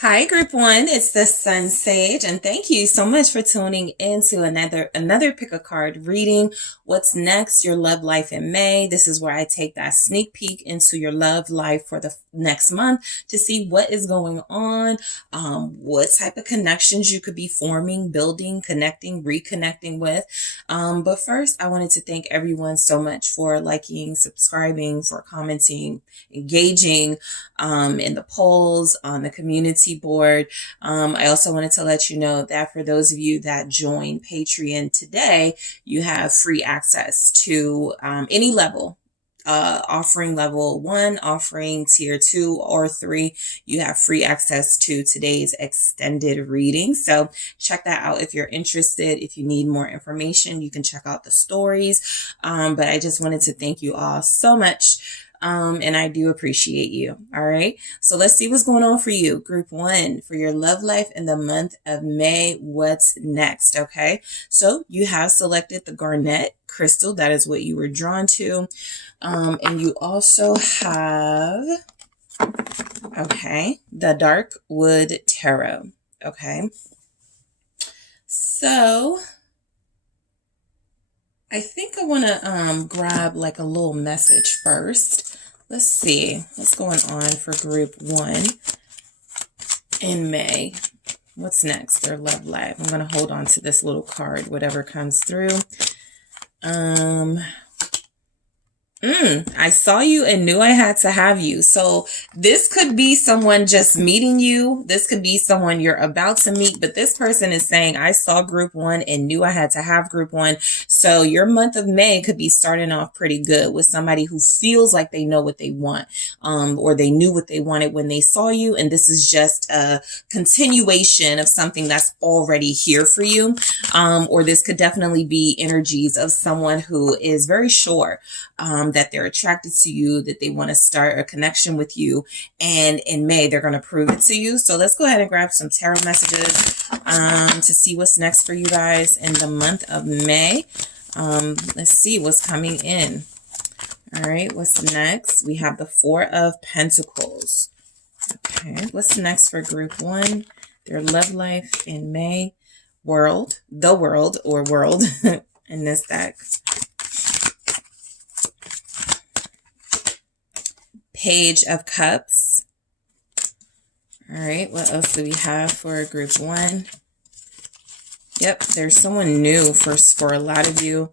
Hi, Group One. It's the Sun Sage, and thank you so much for tuning in to another pick a card reading. What's next? Your love life in May. This is where I take that sneak peek into your love life for the next month to see what is going on, what type of connections you could be forming, building, connecting, reconnecting with. But first, I wanted to thank everyone so much for liking, subscribing, for commenting, engaging in the polls on the community board. I also wanted to let you know that for those of you that join Patreon today, you have free access to any level. Offering level 1, offering tier 2 or 3, you have free access to today's extended reading. So check that out if you're interested. If you need more information, you can check out the stories. But I just wanted to thank you all so much. And I do appreciate you. All right. So let's see what's going on for you. Group 1, for your love life in the month of May. What's next? Okay. So you have selected the garnet crystal. That is what you were drawn to. And you also have, the dark wood tarot. Okay. So I think I want to grab like a little message first. Let's see what's going on for Group 1 in May. What's next? Their love life. I'm going to hold on to this little card, whatever comes through. I saw you and knew I had to have you. So this could be someone just meeting you. This could be someone you're about to meet, but this person is saying, I saw Group 1 and knew I had to have Group 1. So your month of May could be starting off pretty good with somebody who feels like they know what they want, or they knew what they wanted when they saw you. And this is just a continuation of something that's already here for you. Or this could definitely be energies of someone who is very sure that they're attracted to you, that they want to start a connection with you. And in May, they're going to prove it to you. So let's go ahead and grab some tarot messages to see what's next for you guys in the month of May. Let's see what's coming in. All right, what's next? We have the 4 of Pentacles. Okay, what's next for Group 1? Their love life in May. The world in this deck. Page of Cups. All right, what else do we have for Group 1? Yep, there's someone new for a lot of you,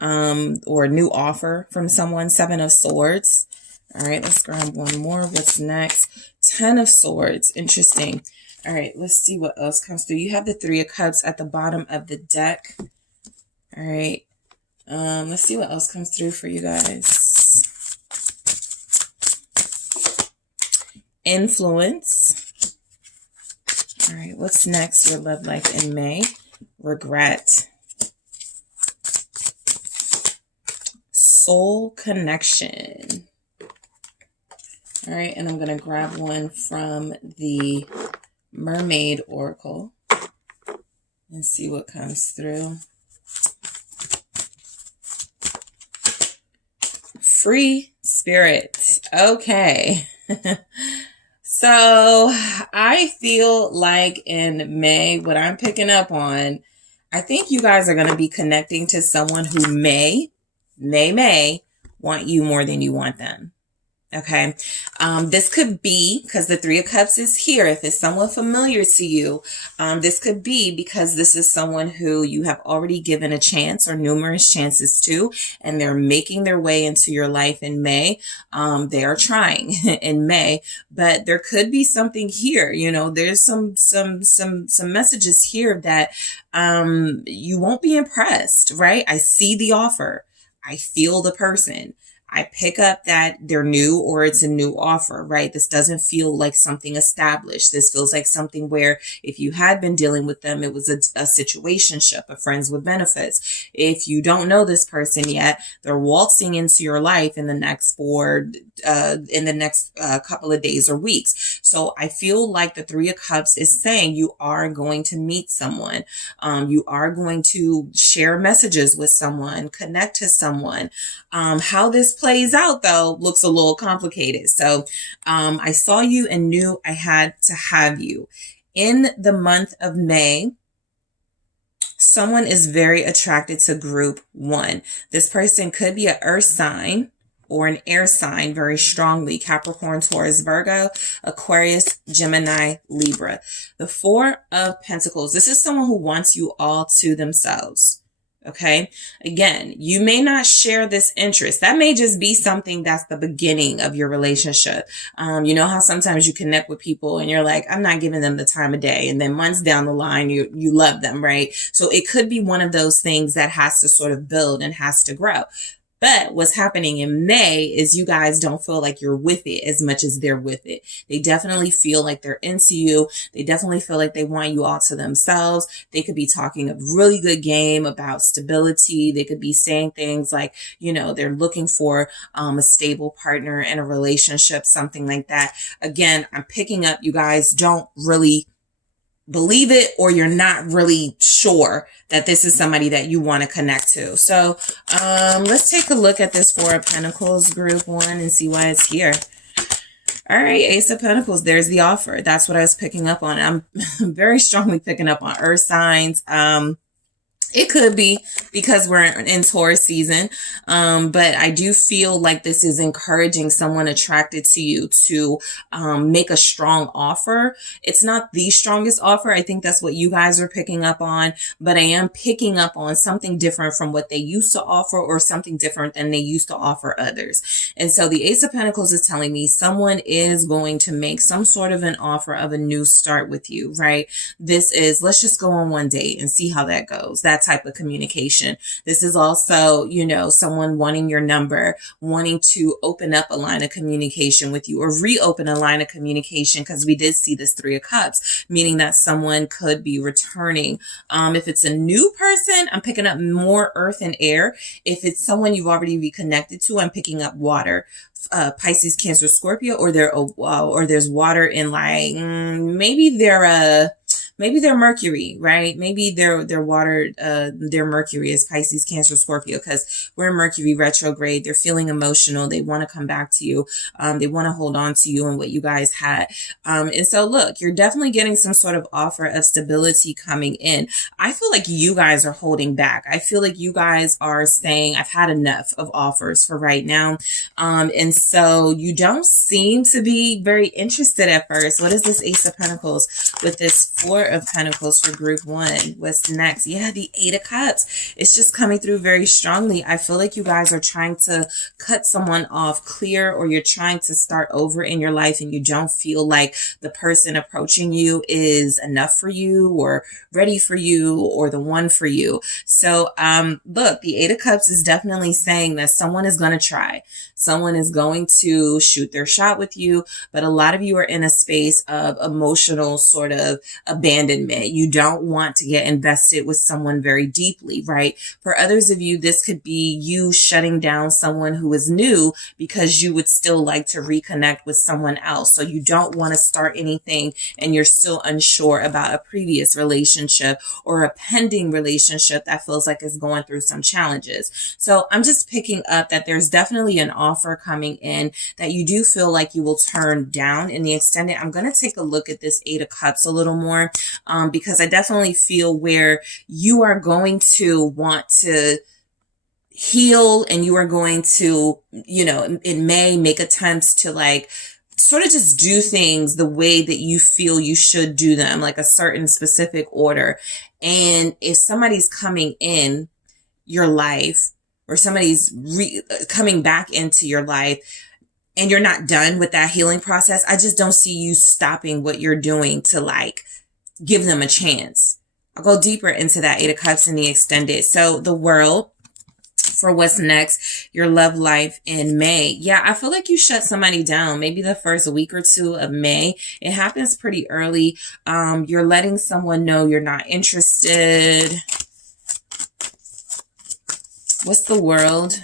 or a new offer from someone. 7 of Swords. All right, let's grab one more. What's next? 10 of Swords. Interesting. All right, let's see what else comes through. You have the 3 of Cups at the bottom of the deck. All right, let's see what else comes through for you guys. Influence. All right, what's next? Your love life in May. Regret. Soul connection. All right, and I'm going to grab one from the Mermaid Oracle and see what comes through. Free spirit. Okay. So I feel like in May, what I'm picking up on, I think you guys are going to be connecting to someone who may want you more than you want them. Okay. This could be because the 3 of Cups is here. If it's someone familiar to you, this could be because this is someone who you have already given a chance or numerous chances to, and they're making their way into your life in May. They are trying in May, but there could be something here. You know, there's some messages here that, you won't be impressed, right? I see the offer. I feel the person. I pick up that they're new or it's a new offer, right? This doesn't feel like something established. This feels like something where if you had been dealing with them, it was a situationship, a friends with benefits. If you don't know this person yet, they're waltzing into your life in the next couple of days or weeks. So I feel like the 3 of Cups is saying you are going to meet someone. You are going to share messages with someone, connect to someone. How this plays out, though, looks a little complicated. So I saw you and knew I had to have you. In the month of May, someone is very attracted to group 1. This person could be an earth sign or an air sign very strongly. Capricorn, Taurus, Virgo, Aquarius, Gemini, Libra. The 4 of Pentacles. This is someone who wants you all to themselves. Okay. Again, you may not share this interest. That may just be something that's the beginning of your relationship. You know how sometimes you connect with people and you're like, I'm not giving them the time of day. And then months down the line, you love them, right? So it could be one of those things that has to sort of build and has to grow. But what's happening in May is you guys don't feel like you're with it as much as they're with it. They definitely feel like they're into you. They definitely feel like they want you all to themselves. They could be talking a really good game about stability. They could be saying things like, you know, they're looking for a stable partner in a relationship, something like that. Again, I'm picking up you guys don't really believe it, or you're not really sure that this is somebody that you want to connect to. So let's take a look at this 4 of Pentacles group 1 and see why it's here. All right, Ace of Pentacles, there's the offer. That's what I was picking up on. I'm very strongly picking up on earth signs. It could be because we're in Taurus season, but I do feel like this is encouraging someone attracted to you to make a strong offer. It's not the strongest offer. I think that's what you guys are picking up on, but I am picking up on something different from what they used to offer, or something different than they used to offer others. And so the Ace of Pentacles is telling me someone is going to make some sort of an offer of a new start with you, right? This is, let's just go on one date and see how that goes. That type of communication. This is also, you know, someone wanting your number, wanting to open up a line of communication with you, or reopen a line of communication, because we did see this 3 of Cups, meaning that someone could be returning. If it's a new person, I'm picking up more earth and air. If it's someone you've already reconnected to, I'm picking up water. Pisces, Cancer, Scorpio, or there's water in, like, maybe they're Mercury, right? Maybe their water, their Mercury is Pisces, Cancer, Scorpio, because we're in Mercury retrograde. They're feeling emotional. They want to come back to you. They want to hold on to you and what you guys had. And so look, you're definitely getting some sort of offer of stability coming in. I feel like you guys are holding back. I feel like you guys are saying, I've had enough of offers for right now. And so you don't seem to be very interested at first. What is this Ace of Pentacles with this 4 of Pentacles for group 1? What's next? Yeah, the 8 of Cups. It's just coming through very strongly. I feel like you guys are trying to cut someone off clear, or you're trying to start over in your life, and you don't feel like the person approaching you is enough for you, or ready for you, or the one for you. So look, the 8 of Cups is definitely saying that someone is going to try. Someone is going to shoot their shot with you, but a lot of you are in a space of emotional sort of abandonment. You don't want to get invested with someone very deeply, right? For others of you, this could be you shutting down someone who is new because you would still like to reconnect with someone else. So you don't want to start anything and you're still unsure about a previous relationship or a pending relationship that feels like it's going through some challenges. So I'm just picking up that there's definitely an offer coming in that you do feel like you will turn down in the extended. I'm going to take a look at this 8 of Cups a little more because I definitely feel where you are going to want to heal, and you are going to, you know, in May, make attempts to like sort of just do things the way that you feel you should do them, like a certain specific order. And if somebody's coming in your life, or somebody's coming back into your life, and you're not done with that healing process, I just don't see you stopping what you're doing to like give them a chance. I'll go deeper into that 8 of Cups in the extended. So the World, for what's next, your love life in May. Yeah, I feel like you shut somebody down maybe the first week or 2 of May. It happens pretty early. You're letting someone know you're not interested. What's the World?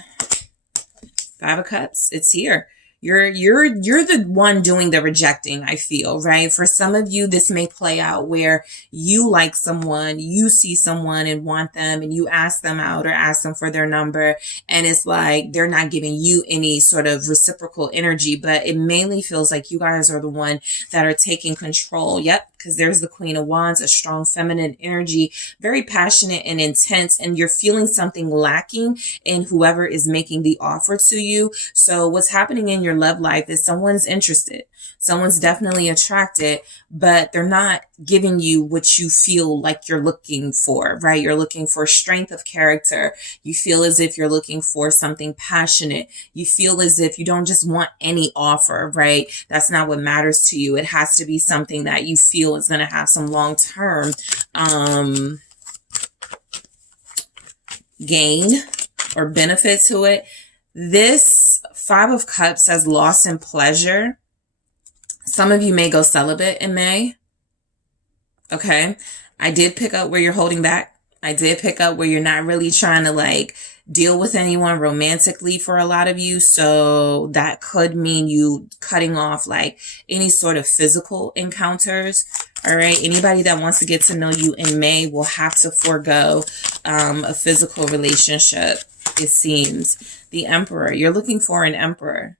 5 of Cups. It's here. You're the one doing the rejecting, I feel, right? For some of you, this may play out where you like someone, you see someone and want them, and you ask them out or ask them for their number, and it's like they're not giving you any sort of reciprocal energy, but it mainly feels like you guys are the one that are taking control. Yep, because there's the Queen of Wands, a strong feminine energy, very passionate and intense, and you're feeling something lacking in whoever is making the offer to you. So what's happening in your love life is someone's interested. Someone's definitely attracted, but they're not giving you what you feel like you're looking for, right? You're looking for strength of character. You feel as if you're looking for something passionate. You feel as if you don't just want any offer, right? That's not what matters to you. It has to be something that you feel is going to have some long-term gain or benefit to it. This Five of Cups says loss and pleasure. Some of you may go celibate in May. Okay. I did pick up where you're holding back. I did pick up where you're not really trying to like deal with anyone romantically for a lot of you. So that could mean you cutting off like any sort of physical encounters. All right. Anybody that wants to get to know you in May will have to forego a physical relationship, it seems. The Emperor. You're looking for an Emperor.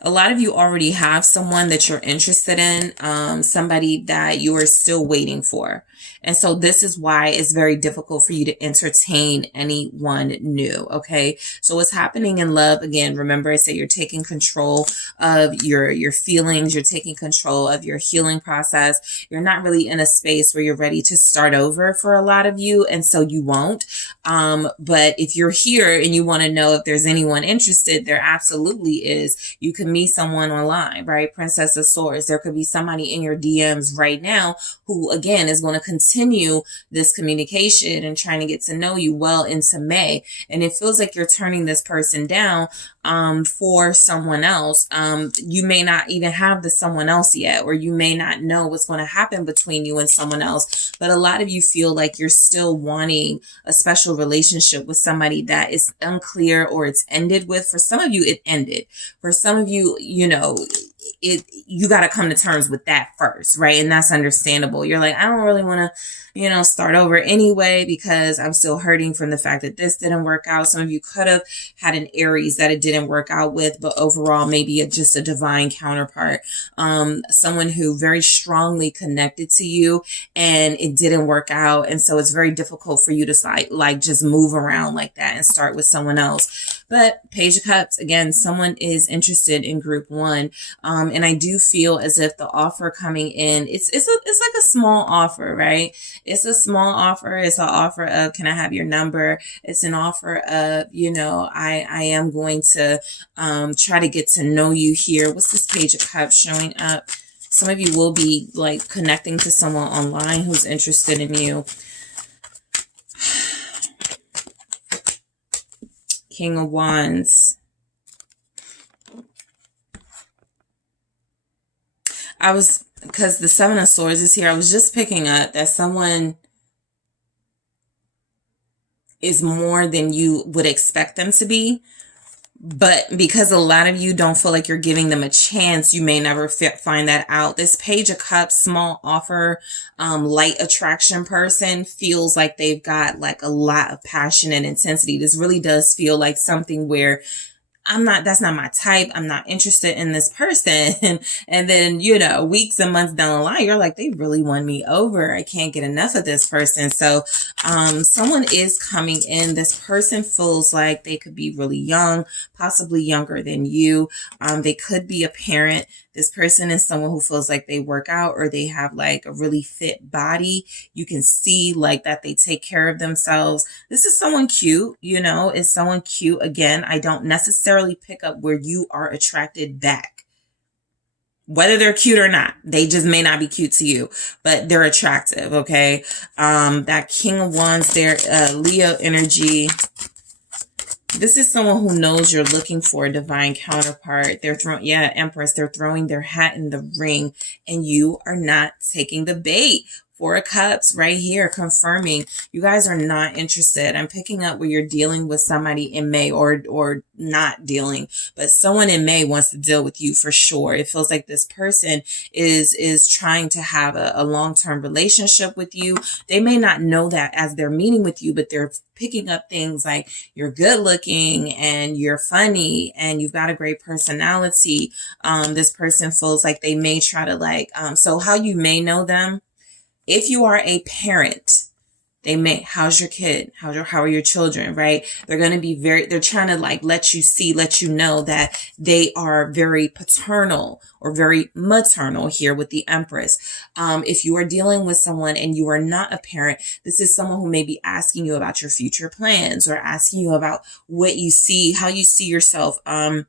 A lot of you already have someone that you're interested in, somebody that you are still waiting for. And so this is why it's very difficult for you to entertain anyone new, okay? So what's happening in love, again, remember I say you're taking control of your feelings, you're taking control of your healing process. You're not really in a space where you're ready to start over for a lot of you, and so you won't. But if you're here and you want to know if there's anyone interested, there absolutely is. You can meet someone online, right? Princess of Swords. There could be somebody in your DMs right now who, again, is going to continue this communication and trying to get to know you well into May. And it feels like you're turning this person down for someone else. You may not even have the someone else yet, or you may not know what's going to happen between you and someone else. But a lot of you feel like you're still wanting a special relationship with somebody that is unclear or it's ended with. For some of you, it ended. For some of you, you know, you got to come to terms with that first, right? And that's understandable. You're like, I don't really want to, you know, start over anyway, because I'm still hurting from the fact that this didn't work out. Some of you could have had an Aries that it didn't work out with, but overall, maybe just a divine counterpart, someone who very strongly connected to you and it didn't work out. And so it's very difficult for you to like just move around like that and start with someone else. But Page of Cups, again, someone is interested in group one. And I do feel as if the offer coming in, it's like a small offer, right? It's a small offer. It's an offer of, can I have your number? It's an offer of, you know, I am going to try to get to know you here. What's this Page of Cups showing up? Some of you will be like connecting to someone online who's interested in you. King of Wands. Because the Seven of Swords is here, I was just picking up that someone is more than you would expect them to be. But because a lot of you don't feel like you're giving them a chance, you may never find that out. This Page of Cups, small offer, light attraction person feels like they've got like a lot of passion and intensity. This really does feel like something where that's not my type. I'm not interested in this person. And then, you know, weeks and months down the line, you're like, they really won me over. I can't get enough of this person. So, someone is coming in. This person feels like they could be really young, possibly younger than you. They could be a parent. This person is someone who feels like they work out or they have like a really fit body. You can see like that they take care of themselves. This is someone cute, you know, is someone cute. Again, I don't necessarily pick up where you are attracted back. Whether they're cute or not, they just may not be cute to you, but they're attractive, okay? That King of Wands there, Leo energy. This is someone who knows you're looking for a divine counterpart. They're throwing, Empress, they're throwing their hat in the ring and you are not taking the bait Four of Cups right here confirming you guys are not interested. I'm picking up where you're dealing with somebody in May or not dealing, but someone in May wants to deal with you for sure. It feels like this person is trying to have a long-term relationship with you. They may not know that as they're meeting with you, but they're picking up things like you're good looking and you're funny and you've got a great personality. This person feels like they may try to so how you may know them, if you are a parent, they may, how's your kid? How are your children, right? They're going to be they're trying to let you know that they are very paternal or very maternal here with the Empress. If you are dealing with someone and you are not a parent, this is someone who may be asking you about your future plans or asking you about what you see, how you see yourself, in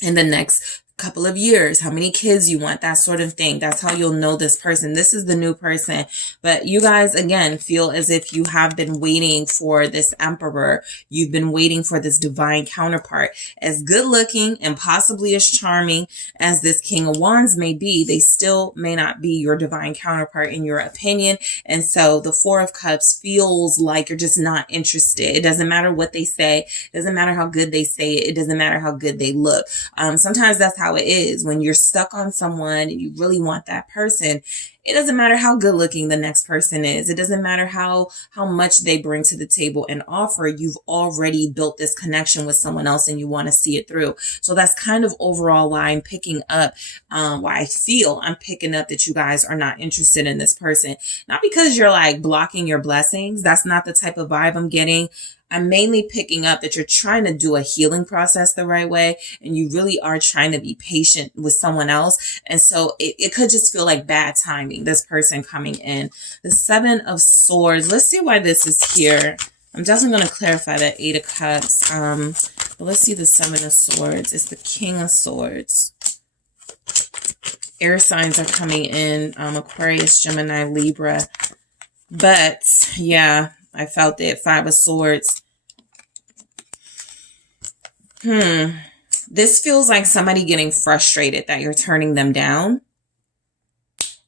the next couple of years, how many kids you want, that sort of thing. That's how you'll know this person. This is the new person. But you guys, again, feel as if you have been waiting for this emperor. You've been waiting for this divine counterpart. As good looking and possibly as charming as this King of Wands may be, they still may not be your divine counterpart in your opinion. And so the Four of Cups feels like you're just not interested. It doesn't matter what they say. It doesn't matter how good they say it. It doesn't matter how good they look. Sometimes that's how it is when you're stuck on someone and you really want that person. It doesn't matter how good looking the next person is. It doesn't matter how much they bring to the table and offer. You've already built this connection with someone else and you want to see it through. So that's kind of overall why I'm picking up, why I feel I'm picking up that you guys are not interested in this person. Not because you're blocking your blessings. That's not the type of vibe I'm getting. I'm mainly picking up that you're trying to do a healing process the right way and you really are trying to be patient with someone else. And so it could just feel like bad timing, this person coming in. The Seven of Swords. Let's see why this is here. I'm definitely going to clarify that Eight of Cups. But let's see the Seven of Swords. It's the King of Swords. Air signs are coming in. Aquarius, Gemini, Libra. But yeah, I felt it. Five of Swords. This feels like somebody getting frustrated that you're turning them down.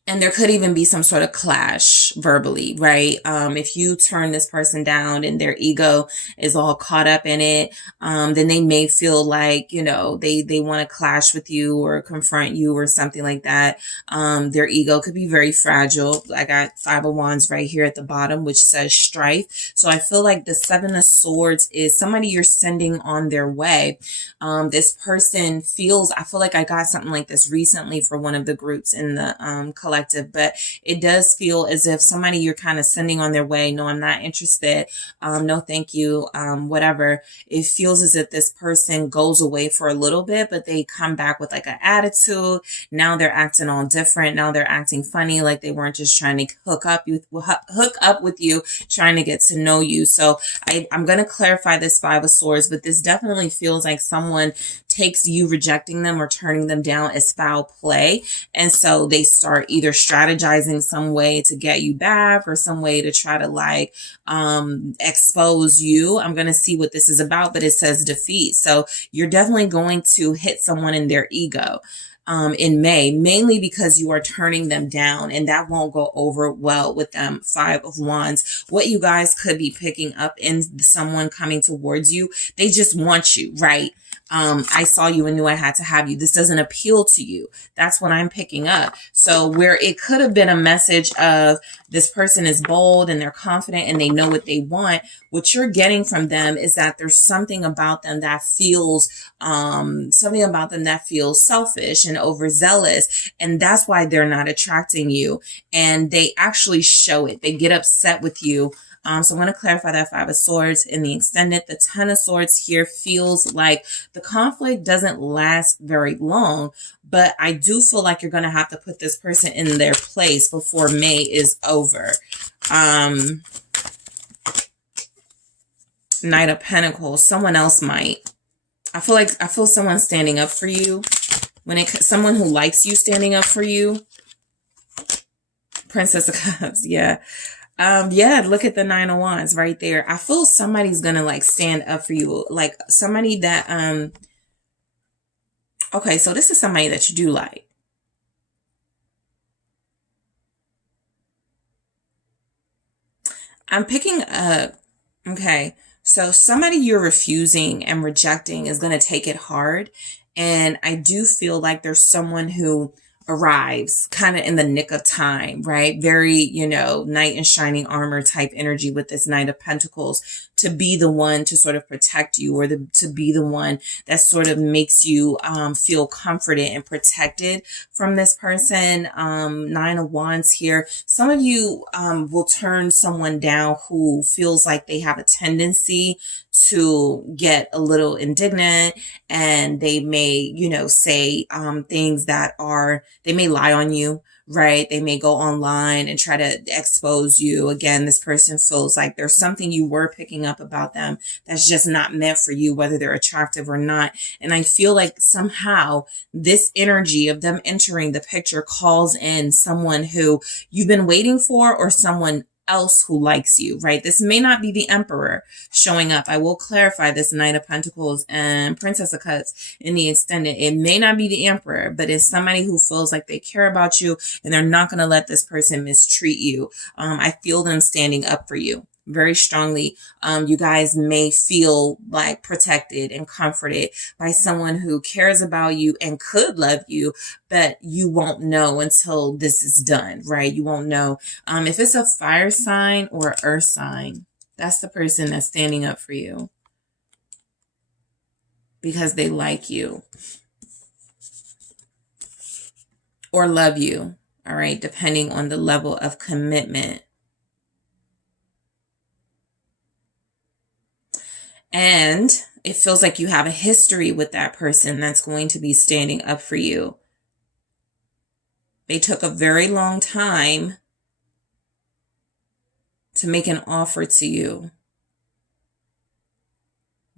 And there could even be some sort of clash verbally, right? If you turn this person down and their ego is all caught up in it, then they may feel like, they want to clash with you or confront you or something like that. Their ego could be very fragile. I got Five of Wands right here at the bottom, which says strife. So I feel like the Seven of Swords is somebody you're sending on their way. This person feels, I feel like I got something like this recently for one of the groups in the collective, but it does feel as if somebody you're kind of sending on their way. No, I'm not interested. No, thank you. Whatever. It feels as if this person goes away for a little bit, but they come back with an attitude. Now they're acting all different. Now they're acting funny, like they weren't just trying to hook up with you, trying to get to know you. So I'm going to clarify this Five of Swords, but this definitely feels like someone takes you rejecting them or turning them down as foul play. And so they start either strategizing some way to get you back or some way to try to expose you. I'm going to see what this is about, but it says defeat. So you're definitely going to hit someone in their ego. In May, mainly because you are turning them down and that won't go over well with them. Five of Wands. What you guys could be picking up in someone coming towards you, they just want you, right? I saw you and knew I had to have you. This doesn't appeal to you. That's what I'm picking up. So where it could have been a message of this person is bold and they're confident and they know what they want, what you're getting from them is that there's something about them that feels selfish and overzealous. And that's why they're not attracting you. And they actually show it. They get upset with you. So I'm going to clarify that Five of Swords in the extended. The Ten of Swords here feels like the conflict doesn't last very long, but I do feel like you're going to have to put this person in their place before May is over. Knight of Pentacles. Someone else might. I feel someone standing up for you. Someone who likes you standing up for you. Princess of Cups. Yeah. Look at the Nine of Wands right there. I feel somebody's gonna stand up for you. Like somebody that, okay, so this is somebody that you do like. I'm picking up, okay, so somebody you're refusing and rejecting is going to take it hard. And I do feel like there's someone who arrives kind of in the nick of time, right? Very, knight in shining armor type energy with this Knight of Pentacles, to be the one to sort of protect you, or to be the one that sort of makes you feel comforted and protected from this person. Nine of Wands here. Some of you will turn someone down who feels like they have a tendency to get a little indignant, and they may, say things that they may lie on you, right? They may go online and try to expose you. Again, this person feels like there's something you were picking up about them that's just not meant for you, whether they're attractive or not. And I feel like somehow this energy of them entering the picture calls in someone who you've been waiting for, or someone else who likes you, right? This may not be the Emperor showing up. I will clarify this Knight of Pentacles and Princess of Cups in the extended. It may not be the Emperor, but it's somebody who feels like they care about you and they're not going to let this person mistreat you. I feel them standing up for you very strongly. You guys may feel like protected and comforted by someone who cares about you and could love you, but you won't know until this is done, right? You won't know. If it's a fire sign or earth sign, that's the person that's standing up for you because they like you or love you, all right, depending on the level of commitment. And it feels like you have a history with that person that's going to be standing up for you. They took a very long time to make an offer to you.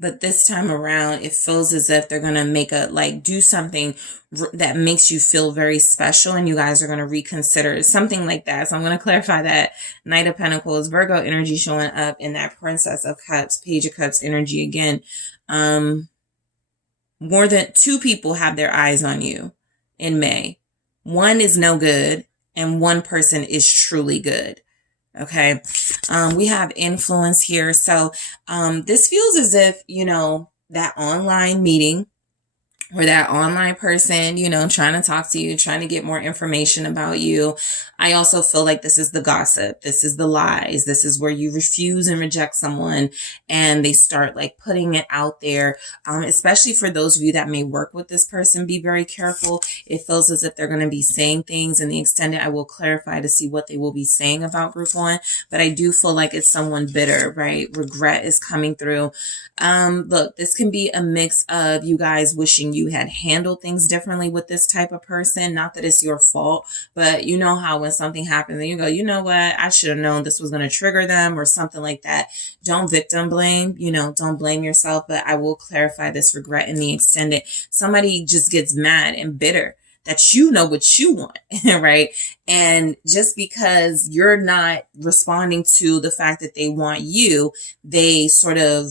But this time around, it feels as if they're going to do something that makes you feel very special, and you guys are going to reconsider something like that. So I'm going to clarify that. Knight of Pentacles, Virgo energy showing up in that Princess of Cups, Page of Cups energy again. More than 2 people have their eyes on you in May. 1 is no good and 1 person is truly good. Okay. We have influence here. So, this feels as if, that online meeting or that online person, trying to talk to you, trying to get more information about you. I also feel like this is the gossip. This is the lies. This is where you refuse and reject someone and they start putting it out there. Especially for those of you that may work with this person, be very careful. It feels as if they're going to be saying things in the extended. I will clarify to see what they will be saying about group 1, but I do feel like it's someone bitter, right? Regret is coming through. Look, this can be a mix of you guys wishing you had handled things differently with this type of person. Not that it's your fault, but you know how when something happens and you go, you know what, I should have known this was going to trigger them or something like that. Don't victim blame, don't blame yourself. But I will clarify this regret in the extended. Somebody just gets mad and bitter that you know what you want, right? And just because you're not responding to the fact that they want you, they sort of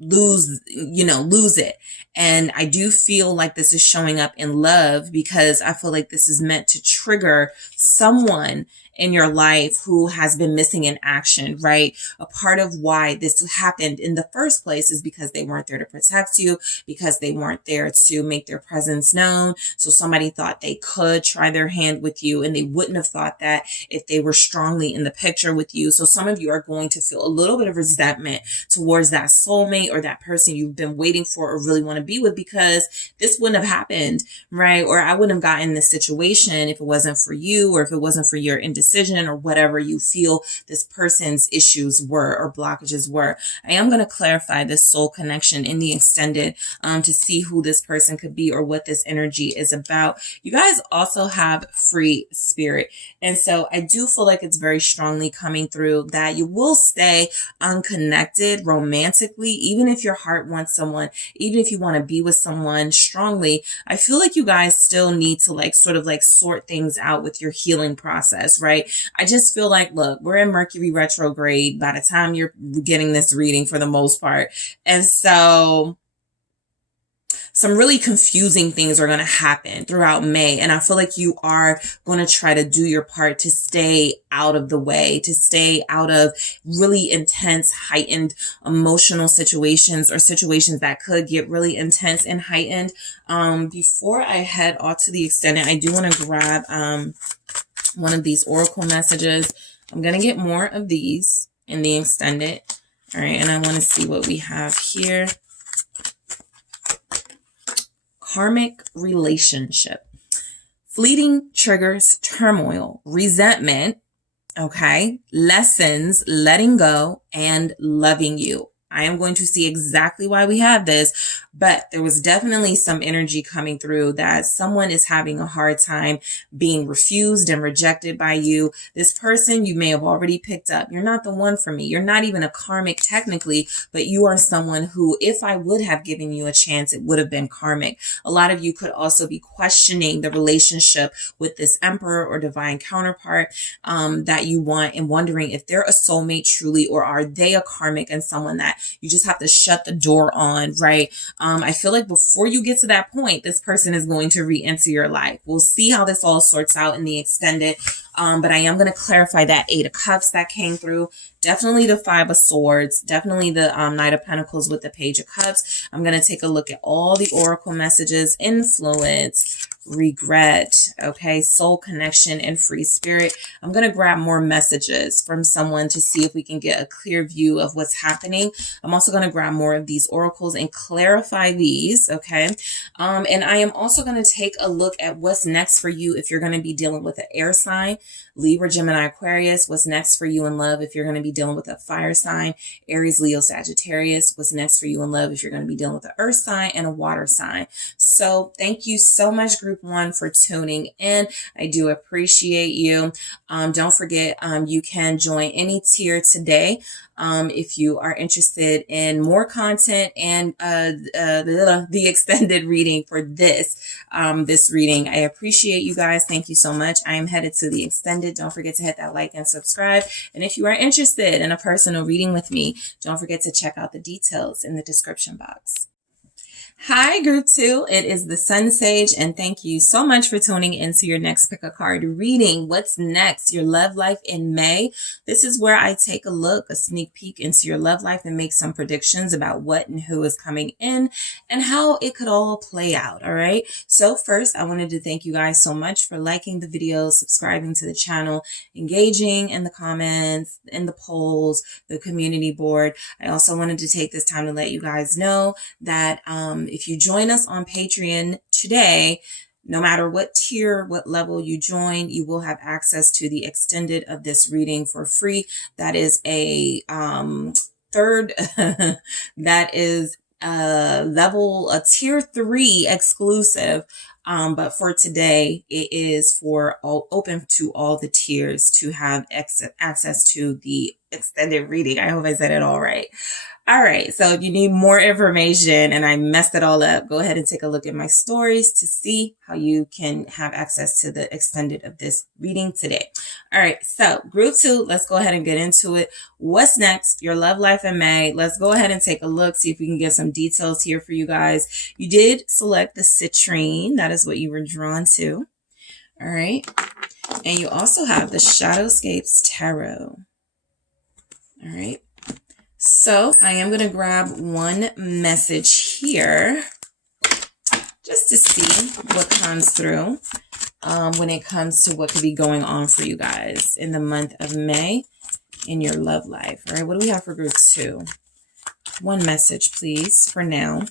lose it. And I do feel like this is showing up in love, because I feel like this is meant to trigger someone in your life who has been missing in action, right? A part of why this happened in the first place is because they weren't there to protect you, because they weren't there to make their presence known. So somebody thought they could try their hand with you, and they wouldn't have thought that if they were strongly in the picture with you. So some of you are going to feel a little bit of resentment towards that soulmate or that person you've been waiting for or really want to be with, because this wouldn't have happened, right? Or I wouldn't have gotten this situation if it wasn't for you, or if it wasn't for your indecision, or whatever you feel this person's issues were or blockages were. I am going to clarify this soul connection in the extended to see who this person could be or what this energy is about. You guys also have free spirit. And so I do feel like it's very strongly coming through that you will stay unconnected romantically, even if your heart wants someone, even if you want to be with someone strongly. I feel like you guys still need to sort things out with your healing process, right? I just feel like, look, we're in Mercury retrograde by the time you're getting this reading for the most part. And so some really confusing things are going to happen throughout May. And I feel like you are going to try to do your part to stay out of the way, to stay out of really intense, heightened emotional situations or situations that could get really intense and heightened. Before I head off to the extended, I do want to grab one of these oracle messages. I'm going to get more of these in the extended. All right. And I want to see what we have here. Karmic relationship. Fleeting triggers turmoil, resentment, okay, lessons, letting go, and loving you. I am going to see exactly why we have this, but there was definitely some energy coming through that someone is having a hard time being refused and rejected by you. This person you may have already picked up. You're not the one for me. You're not even a karmic technically, but you are someone who, if I would have given you a chance, it would have been karmic. A lot of you could also be questioning the relationship with this emperor or divine counterpart that you want and wondering if they're a soulmate truly, or are they a karmic and someone that you just have to shut the door on, right? I feel like before you get to that point, this person is going to re-enter your life. We'll see how this all sorts out in the extended. But I am going to clarify that 8 of Cups that came through. Definitely the 5 of Swords. Definitely the Knight of Pentacles with the Page of Cups. I'm going to take a look at all the oracle messages. Influence, regret, okay, soul connection, and free spirit. I'm going to grab more messages from someone to see if we can get a clear view of what's happening. I'm also going to grab more of these oracles and clarify these, okay? And I am also going to take a look at what's next for you if you're going to be dealing with an air sign. Libra, Gemini, Aquarius. What's next for you in love if you're going to be dealing with a fire sign? Aries, Leo, Sagittarius. What's next for you in love if you're going to be dealing with an earth sign and a water sign? So thank you so much, Group 1, for tuning in. I do appreciate you. Don't forget, you can join any tier today. If you are interested in more content and the extended reading for this reading. I appreciate you guys. Thank you so much. I am headed to the extended. Don't forget to hit that like and subscribe. And if you are interested in a personal reading with me, don't forget to check out the details in the description box. Hi, Group 2. It is the SunSage, and thank you so much for tuning into your next pick a card reading. What's next? Your love life in May. This is where I take a look, a sneak peek into your love life and make some predictions about what and who is coming in and how it could all play out. All right. So first, I wanted to thank you guys so much for liking the videos, subscribing to the channel, engaging in the comments, in the polls, the community board. I also wanted to take this time to let you guys know that, if you join us on Patreon today, no matter what tier, what level you join, you will have access to the extended of this reading for free. That is a third, that is a tier 3 exclusive. But for today, it is for open to all the tiers to have access to the extended reading. I hope I said it all right. All right. So if you need more information and I messed it all up, go ahead and take a look at my stories to see how you can have access to the extended of this reading today. All right. So Group 2, let's go ahead and get into it. What's next? Your love life in May. Let's go ahead and take a look, see if we can get some details here for you guys. You did select the citrine. That is what you were drawn to. All right. And you also have the Shadowscapes Tarot. All right. So I am going to grab one message here just to see what comes through when it comes to what could be going on for you guys in the month of May in your love life. All right, what do we have for Group 2? One message, please, for now.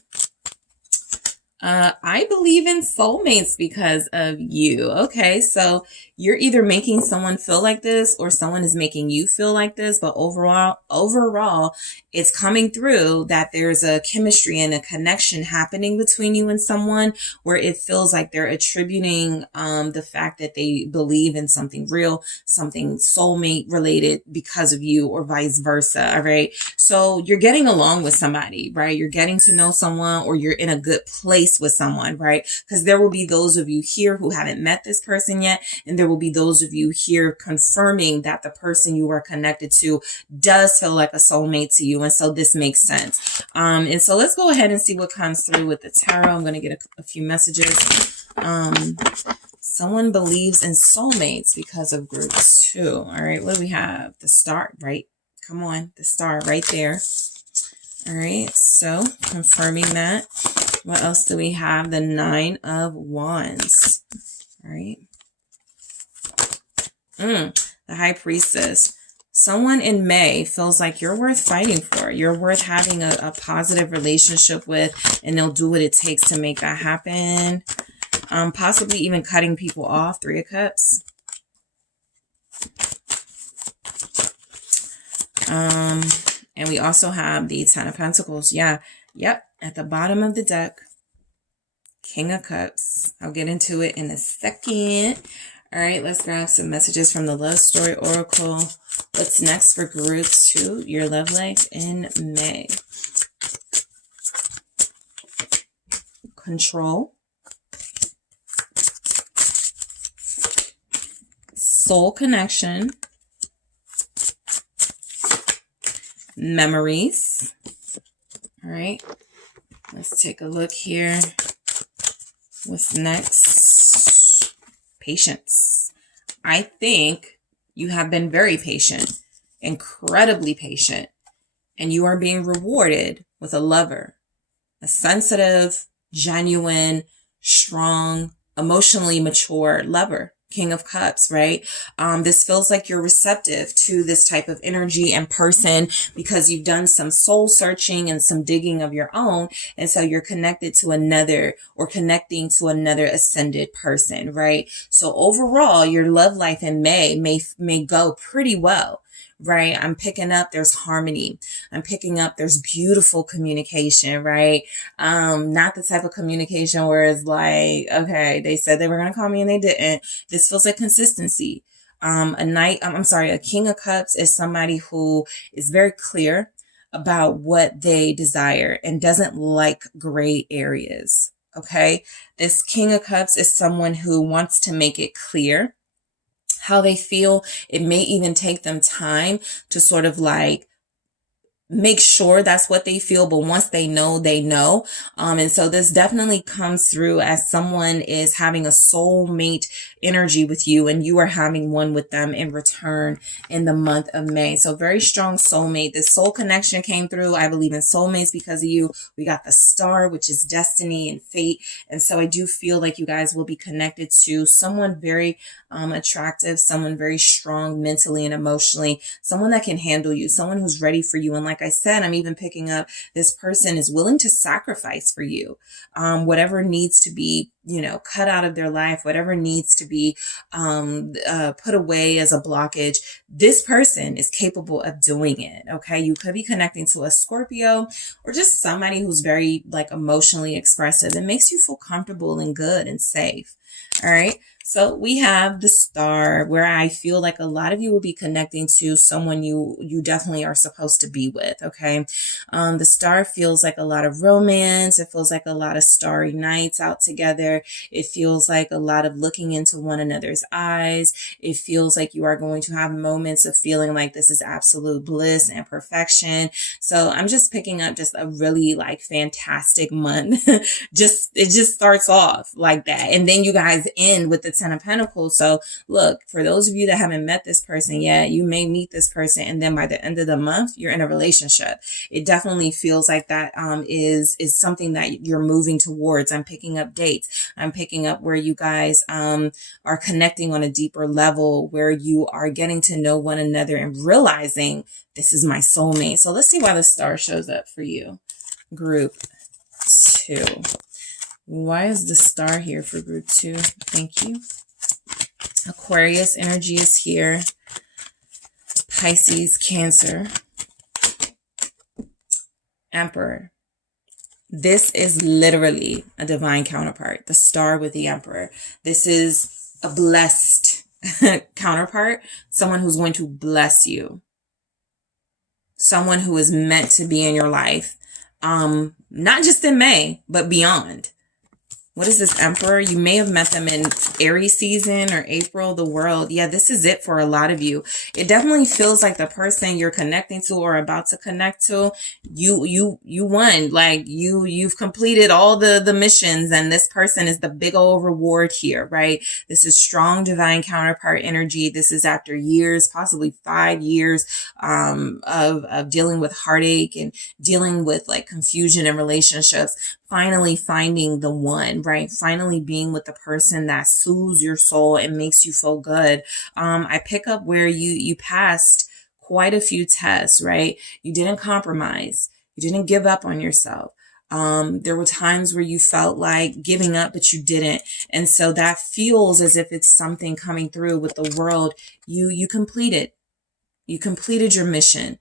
I believe in soulmates because of you. Okay, so you're either making someone feel like this or someone is making you feel like this, but overall, it's coming through that there's a chemistry and a connection happening between you and someone where it feels like they're attributing the fact that they believe in something real, something soulmate related because of you, or vice versa. All right, so you're getting along with somebody, right? You're getting to know someone, or you're in a good place with someone, right? Because there will be those of you here who haven't met this person yet, and there will be those of you here confirming that the person you are connected to does feel like a soulmate to you. And so this makes sense. And so let's go ahead and see what comes through with the tarot. I'm going to get a few messages. Someone believes in soulmates because of group 2. All right, what do we have? The star, right? Come on, the star right there. All right, so confirming that. What else do we have? The 9 of Wands. All right. The High Priestess. Someone in May feels like you're worth fighting for. You're worth having a positive relationship with, and they'll do what it takes to make that happen. Possibly even cutting people off. 3 of Cups. And we also have the 10 of Pentacles. Yeah. Yep. At the bottom of the deck. King of Cups. I'll get into it in a second. All right. Let's grab some messages from the Love Story Oracle. What's next for group 2? Your love life in May. Control. Soul connection. Memories. All right. Let's take a look here. What's next? Patience. I think you have been very patient, incredibly patient, and you are being rewarded with a lover, a sensitive, genuine, strong, emotionally mature lover. King of Cups, right? This feels like you're receptive to this type of energy and person because you've done some soul searching and some digging of your own. And so you're connected to another or connecting to another ascended person, right? So overall, your love life in may go pretty well. Right? I'm picking up there's harmony. I'm picking up there's beautiful communication, right? Not the type of communication where it's like, okay, they said they were going to call me and they didn't. This feels like consistency. A King of Cups is somebody who is very clear about what they desire and doesn't like gray areas. Okay. This King of Cups is someone who wants to make it clear how they feel. It may even take them time to sort of like make sure that's what they feel, but once they know, they know. And so this definitely comes through as someone is having a soulmate energy with you and you are having one with them in return in the month of May. So very strong soulmate. This soul connection came through. I believe in soulmates because of you. We got the star, which is destiny and fate. And so I do feel like you guys will be connected to someone very attractive, someone very strong mentally and emotionally, someone that can handle you, someone who's ready for you. And like I said, I'm even picking up this person is willing to sacrifice for you. Whatever needs to be, cut out of their life, whatever needs to be put away as a blockage, this person is capable of doing it. Okay. You could be connecting to a Scorpio or just somebody who's very like emotionally expressive and makes you feel comfortable and good and safe. All right. So we have the star where I feel like a lot of you will be connecting to someone you definitely are supposed to be with. Okay. The star feels like a lot of romance. It feels like a lot of starry nights out together. It feels like a lot of looking into one another's eyes. It feels like you are going to have moments of feeling like this is absolute bliss and perfection. So I'm just picking up just a really like fantastic month. It just starts off like that. And then you guys end with the 10 of Pentacles. So look, for those of you that haven't met this person yet, you may meet this person and then by the end of the month, you're in a relationship. It definitely feels like that is something that you're moving towards. I'm picking up dates. I'm picking up where you guys are connecting on a deeper level, where you are getting to know one another and realizing this is my soulmate. So let's see why the star shows up for you. Group 2. Why is the star here for group 2? Thank you. Aquarius energy is here. Pisces, Cancer. Emperor. This is literally a divine counterpart. The star with the Emperor. This is a blessed counterpart. Someone who's going to bless you. Someone who is meant to be in your life. Not just in May, but beyond. What is this Emperor? You may have met them in Aries season or April, the World. Yeah, this is it for a lot of you. It definitely feels like the person you're connecting to or about to connect to, you won. Like you've completed all the missions, and this person is the big old reward here, right? This is strong divine counterpart energy. This is after years, possibly 5 years, of dealing with heartache and dealing with like confusion in relationships. Finally finding the one, right? Finally being with the person that soothes your soul and makes you feel good. I pick up where you passed quite a few tests, right? You didn't compromise. You didn't give up on yourself. There were times where you felt like giving up, but you didn't. And so that feels as if it's something coming through with the World. You completed. You completed your mission.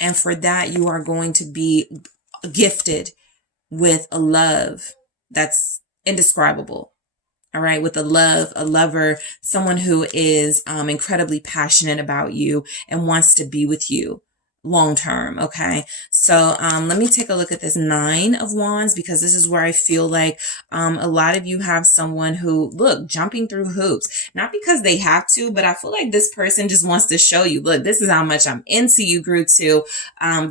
And for that, you are going to be gifted with a love that's indescribable. All right. With a lover, someone who is incredibly passionate about you and wants to be with you long term. Okay. So let me take a look at this 9 of Wands, because this is where I feel like a lot of you have someone who, look, jumping through hoops, not because they have to, but I feel like this person just wants to show you, look, this is how much I'm into you, Group 2.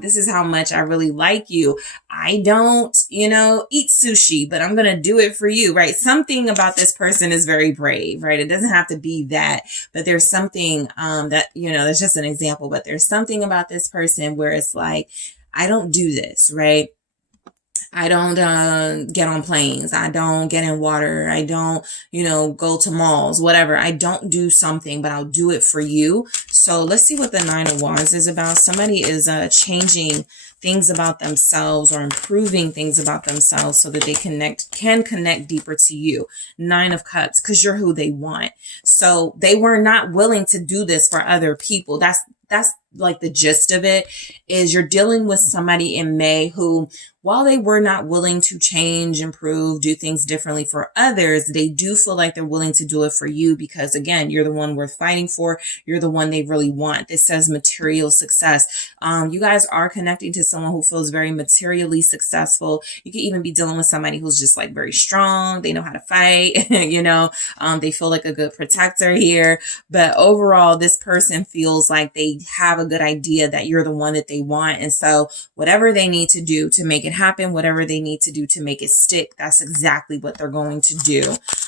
This is how much I really like you. I don't, eat sushi, but I'm going to do it for you, right? Something about this person is very brave, right? It doesn't have to be that, but there's something that, that's just an example, but there's something about this person where it's like, I don't do this, right? I don't get on planes. I don't get in water. I don't, go to malls, whatever. I don't do something, but I'll do it for you. So let's see what the 9 of Wands is about. Somebody is changing things about themselves or improving things about themselves so that they can connect deeper to you. 9 of Cups, because you're who they want. So they were not willing to do this for other people. That's like the gist of it, is you're dealing with somebody in May who, while they were not willing to change, improve, do things differently for others, they do feel like they're willing to do it for you because, again, you're the one worth fighting for. You're the one they really want. This says material success. You guys are connecting to someone who feels very materially successful. You could even be dealing with somebody who's just like very strong. They know how to fight, they feel like a good protector here. But overall, this person feels like they have a good idea that you're the one that they want. And so whatever they need to do to make it happen, whatever they need to do to make it stick, that's exactly what they're going to do.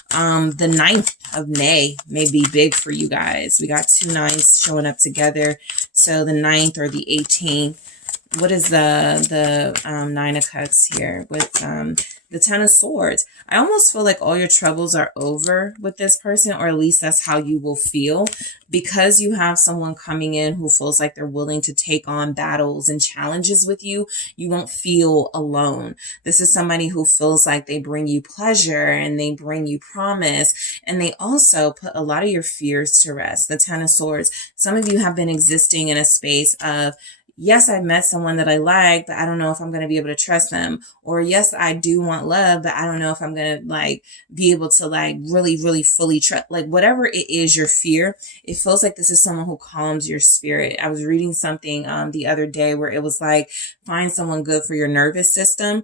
The 9th of May may be big for you guys. We got 2 9s showing up together. So the 9th or the 18th. What is the 9 of Cups here with the 10 of Swords? I almost feel like all your troubles are over with this person, or at least that's how you will feel, because you have someone coming in who feels like they're willing to take on battles and challenges with you. You won't feel alone. This is somebody who feels like they bring you pleasure and they bring you promise, and they also put a lot of your fears to rest. The 10 of Swords. Some of you have been existing in a space of, yes, I've met someone that I like, but I don't know if I'm going to be able to trust them. Or yes, I do want love, but I don't know if I'm going to be able to really, really fully trust, whatever it is, your fear. It feels like this is someone who calms your spirit. I was reading something the other day where it was like, find someone good for your nervous system.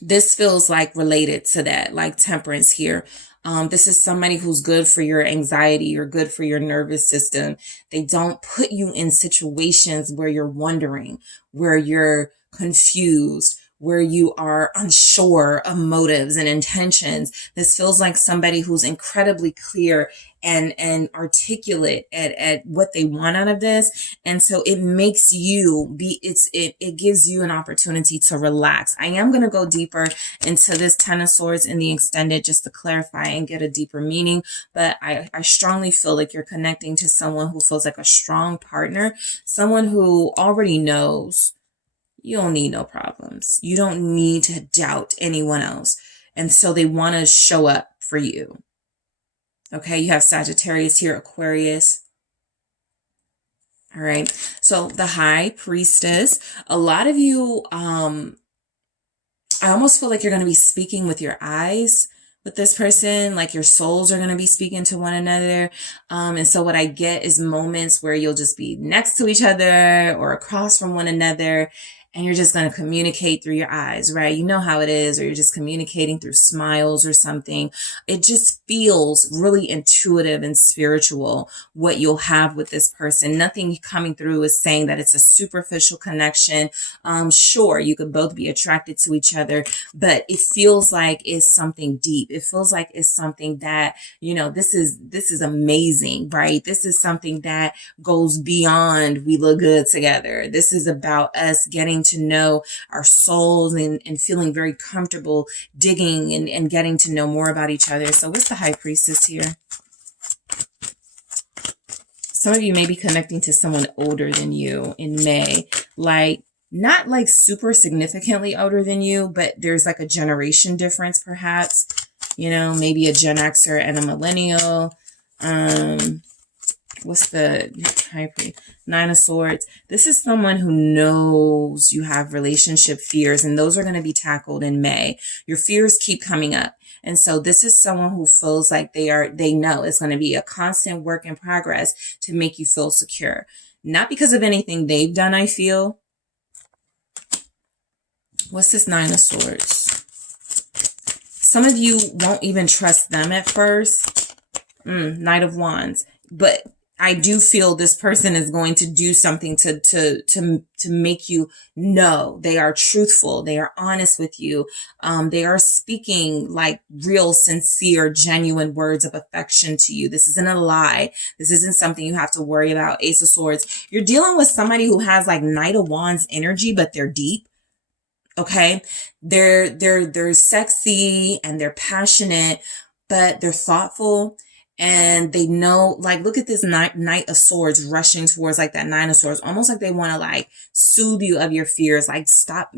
This feels like related to that, like Temperance here. This is somebody who's good for your anxiety or good for your nervous system. They don't put you in situations where you're wondering, where you're confused, where you are unsure of motives and intentions. This feels like somebody who's incredibly clear and articulate at what they want out of this. And so it makes you it gives you an opportunity to relax. I am going to go deeper into this 10 of Swords in the extended just to clarify and get a deeper meaning. But I strongly feel like you're connecting to someone who feels like a strong partner, someone who already knows you don't need no problems. You don't need to doubt anyone else. And so they want to show up for you. Okay, you have Sagittarius here, Aquarius. All right, so the High Priestess. A lot of you, I almost feel like you're going to be speaking with your eyes with this person, like your souls are going to be speaking to one another. And so what I get is moments where you'll just be next to each other or across from one another. and you're just going to communicate through your eyes, right? You know how it is, or you're just communicating through smiles or something. It just feels really intuitive and spiritual what you'll have with this person. Nothing coming through is saying that it's a superficial connection. Sure, you could both be attracted to each other, but it feels like it's something deep. It feels like it's something that, you know, this is amazing, right? This is something that goes beyond we look good together. This is about us getting to know our souls and feeling very comfortable digging and getting to know more about each other. So what's the High Priestess here? Some of you may be connecting to someone older than you in May, like not like super significantly older than you, but there's like a generation difference perhaps, you know, maybe a Gen Xer and a millennial. What's the High Priest? Nine of Swords. This is someone who knows you have relationship fears, and those are going to be tackled in May. Your fears keep coming up. And so this is someone who feels like they know it's going to be a constant work in progress to make you feel secure. Not because of anything they've done, I feel. What's this Nine of Swords? Some of you won't even trust them at first. Knight of Wands. But I do feel this person is going to do something to make you know they are truthful. They are honest with you. They are speaking like real, sincere, genuine words of affection to you. This isn't a lie. This isn't something you have to worry about. Ace of Swords. You're dealing with somebody who has like Knight of Wands energy, but they're deep. Okay. They're sexy and they're passionate, but they're thoughtful. And they know, like, look at this Knight of Swords rushing towards like that Nine of Swords, almost like they want to like soothe you of your fears. Like, stop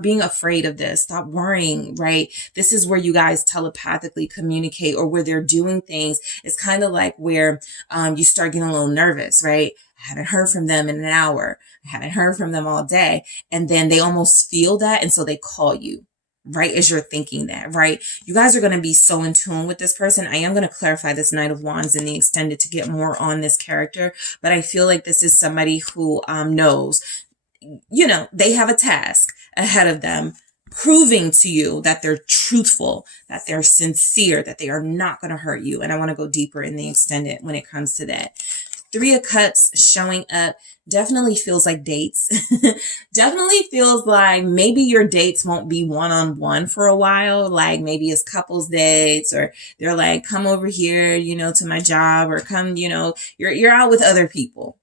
being afraid of this. Stop worrying, right? This is where you guys telepathically communicate, or where they're doing things. It's kind of like where, you start getting a little nervous, right? I haven't heard from them in an hour. I haven't heard from them all day. And then they almost feel that. And so they call you. Right as you're thinking that, right? You guys are going to be so in tune with this person. I am going to clarify this Knight of Wands in the extended to get more on this character, but I feel like this is somebody who knows, you know, they have a task ahead of them, proving to you that they're truthful, that they're sincere, that they are not going to hurt you. And I want to go deeper in the extended when it comes to that. Three of Cups showing up definitely feels like dates. Definitely feels like maybe your dates won't be one-on-one for a while. Like maybe it's couples dates, or they're like, come over here, you know, to my job, or come, you know, you're out with other people.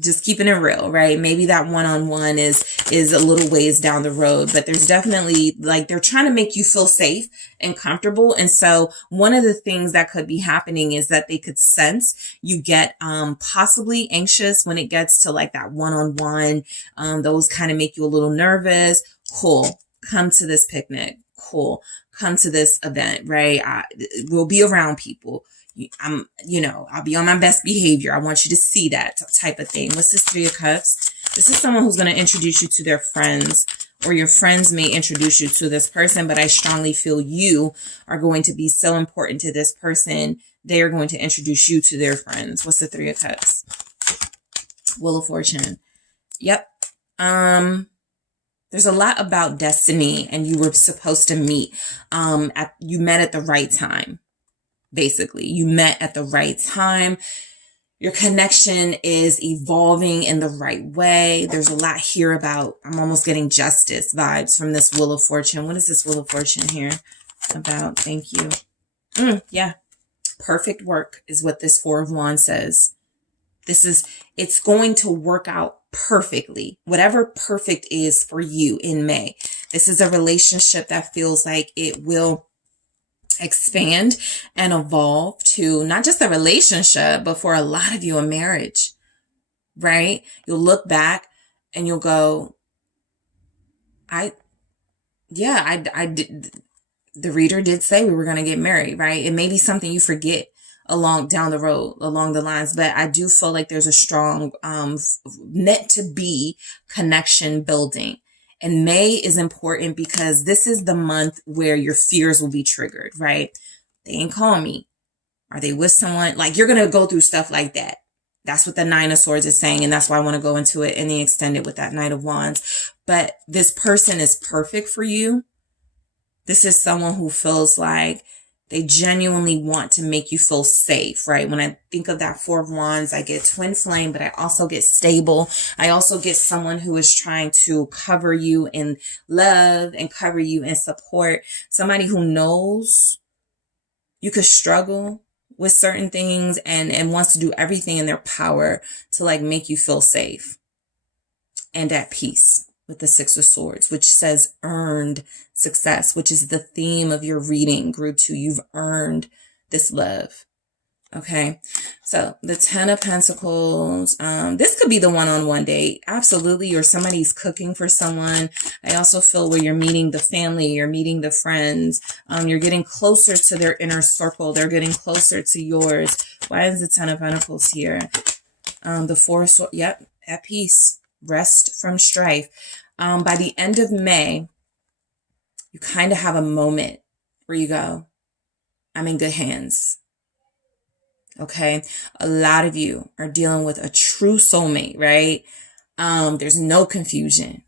Just keeping it real, right? Maybe that one-on-one is a little ways down the road, but there's definitely like, they're trying to make you feel safe and comfortable. And so one of the things that could be happening is that they could sense you get, possibly anxious when it gets to like that one-on-one. Those kind of make you a little nervous. Cool. Come to this picnic. Cool. Come to this event, right? We'll be around people. I'll be on my best behavior. I want you to see that type of thing. What's this Three of Cups? This is someone who's going to introduce you to their friends, or your friends may introduce you to this person, but I strongly feel you are going to be so important to this person. They are going to introduce you to their friends. What's the Three of Cups? Wheel of Fortune. Yep. There's a lot about destiny, and you were supposed to meet. You met at the right time. Basically, you met at the right time. Your connection is evolving in the right way. There's a lot here about, I'm almost getting justice vibes from this Wheel of Fortune. What is this Wheel of Fortune here about? Thank you. Yeah. Perfect work is what this Four of Wands says. It's going to work out perfectly. Whatever perfect is for you in May. This is a relationship that feels like it will expand and evolve to not just a relationship, but for a lot of you, a marriage, right? You'll look back and you'll go, I did. The reader did say we were going to get married, right? It may be something you forget along down the road, along the lines, but I do feel like there's a strong, meant to be connection building. And May is important because this is the month where your fears will be triggered, right? They ain't call me. Are they with someone? Like, you're going to go through stuff like that. That's what the Nine of Swords is saying. And that's why I want to go into it in the extended with that Knight of Wands. but this person is perfect for you. This is someone who feels like they genuinely want to make you feel safe, right? When I think of that Four of Wands, I get twin flame, but I also get stable. I also get someone who is trying to cover you in love and cover you in support. Somebody who knows you could struggle with certain things and wants to do everything in their power to like make you feel safe and at peace. With the Six of Swords, which says earned success, which is the theme of your reading, group 2. You've earned this love. Okay. So the Ten of Pentacles, this could be the one-on-one date. Absolutely. Or somebody's cooking for someone. I also feel where you're meeting the family, you're meeting the friends, you're getting closer to their inner circle. They're getting closer to yours. Why is the Ten of Pentacles here? The Four of Swords. Yep. At peace. Rest from strife. By the end of May, you kind of have a moment where you go, I'm in good hands. Okay. A lot of you are dealing with a true soulmate, right? There's no confusion.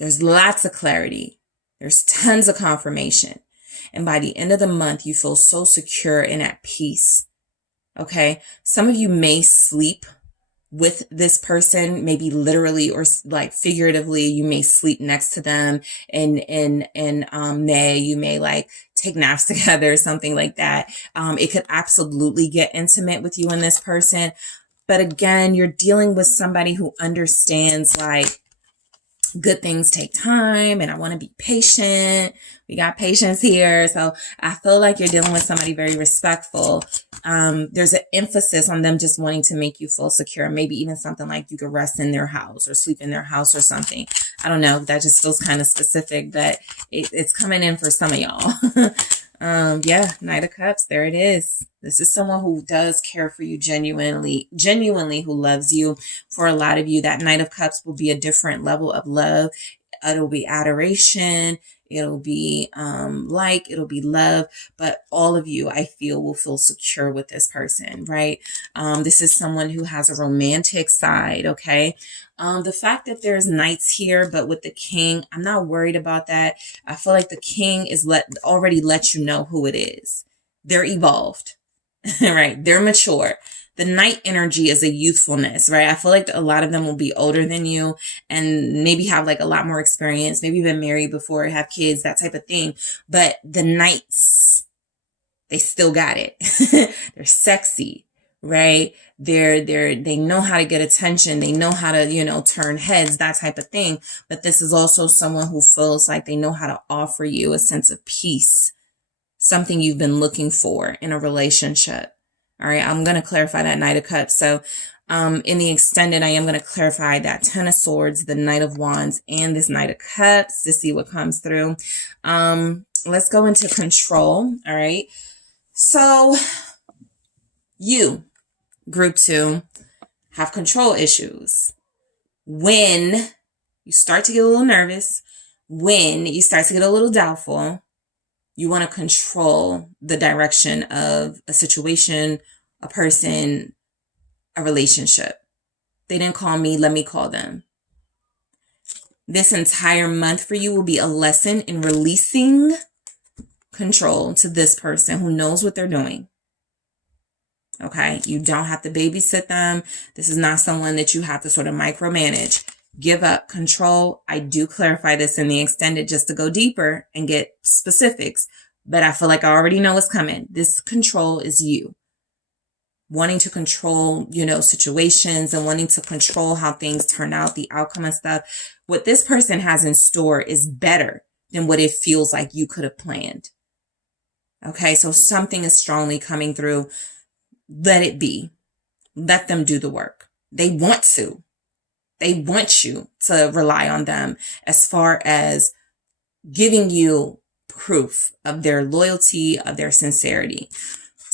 There's lots of clarity. There's tons of confirmation. And by the end of the month, you feel so secure and at peace. Okay. Some of you may sleep with this person, maybe literally or like figuratively. You may sleep next to them in May. You may like take naps together or something like that. It could absolutely get intimate with you and this person. But again, you're dealing with somebody who understands like good things take time and I want to be patient. We got patience here. So I feel like you're dealing with somebody very respectful. There's an emphasis on them just wanting to make you feel secure. Maybe even something like you could rest in their house or sleep in their house or something. I don't know. That just feels kind of specific, but it's coming in for some of y'all. Yeah, Knight of Cups. There it is. This is someone who does care for you genuinely, who loves you. For a lot of you, that Knight of Cups will be a different level of love. It'll be adoration. It'll be it'll be love, but all of you, I feel, will feel secure with this person, right? This is someone who has a romantic side, okay? The fact that there's knights here, but with the king, I'm not worried about that. I feel like the king is already let you know who it is. They're evolved, right? They're mature. The knight energy is a youthfulness, right? I feel like a lot of them will be older than you and maybe have like a lot more experience, maybe been married before, have kids, that type of thing. But the knights, they still got it. They're sexy, right? They know how to get attention. They know how to, turn heads, that type of thing. But this is also someone who feels like they know how to offer you a sense of peace, something you've been looking for in a relationship. All right, I'm going to clarify that Knight of Cups. So in the extended, I am going to clarify that Ten of Swords, the Knight of Wands, and this Knight of Cups to see what comes through. Let's go into control. All right. So you, group 2, have control issues. When you start to get a little nervous, when you start to get a little doubtful, you want to control the direction of a situation, a person, a relationship. They didn't call me, let me call them. This entire month for you will be a lesson in releasing control to this person who knows what they're doing. Okay? You don't have to babysit them. This is not someone that you have to sort of micromanage. Give up control. I do clarify this in the extended just to go deeper and get specifics, but I feel like I already know what's coming. This control is you wanting to control, situations and wanting to control how things turn out, the outcome and stuff. What this person has in store is better than what it feels like you could have planned. Okay. So something is strongly coming through. Let it be. Let them do the work. They want to. They want you to rely on them as far as giving you proof of their loyalty, of their sincerity.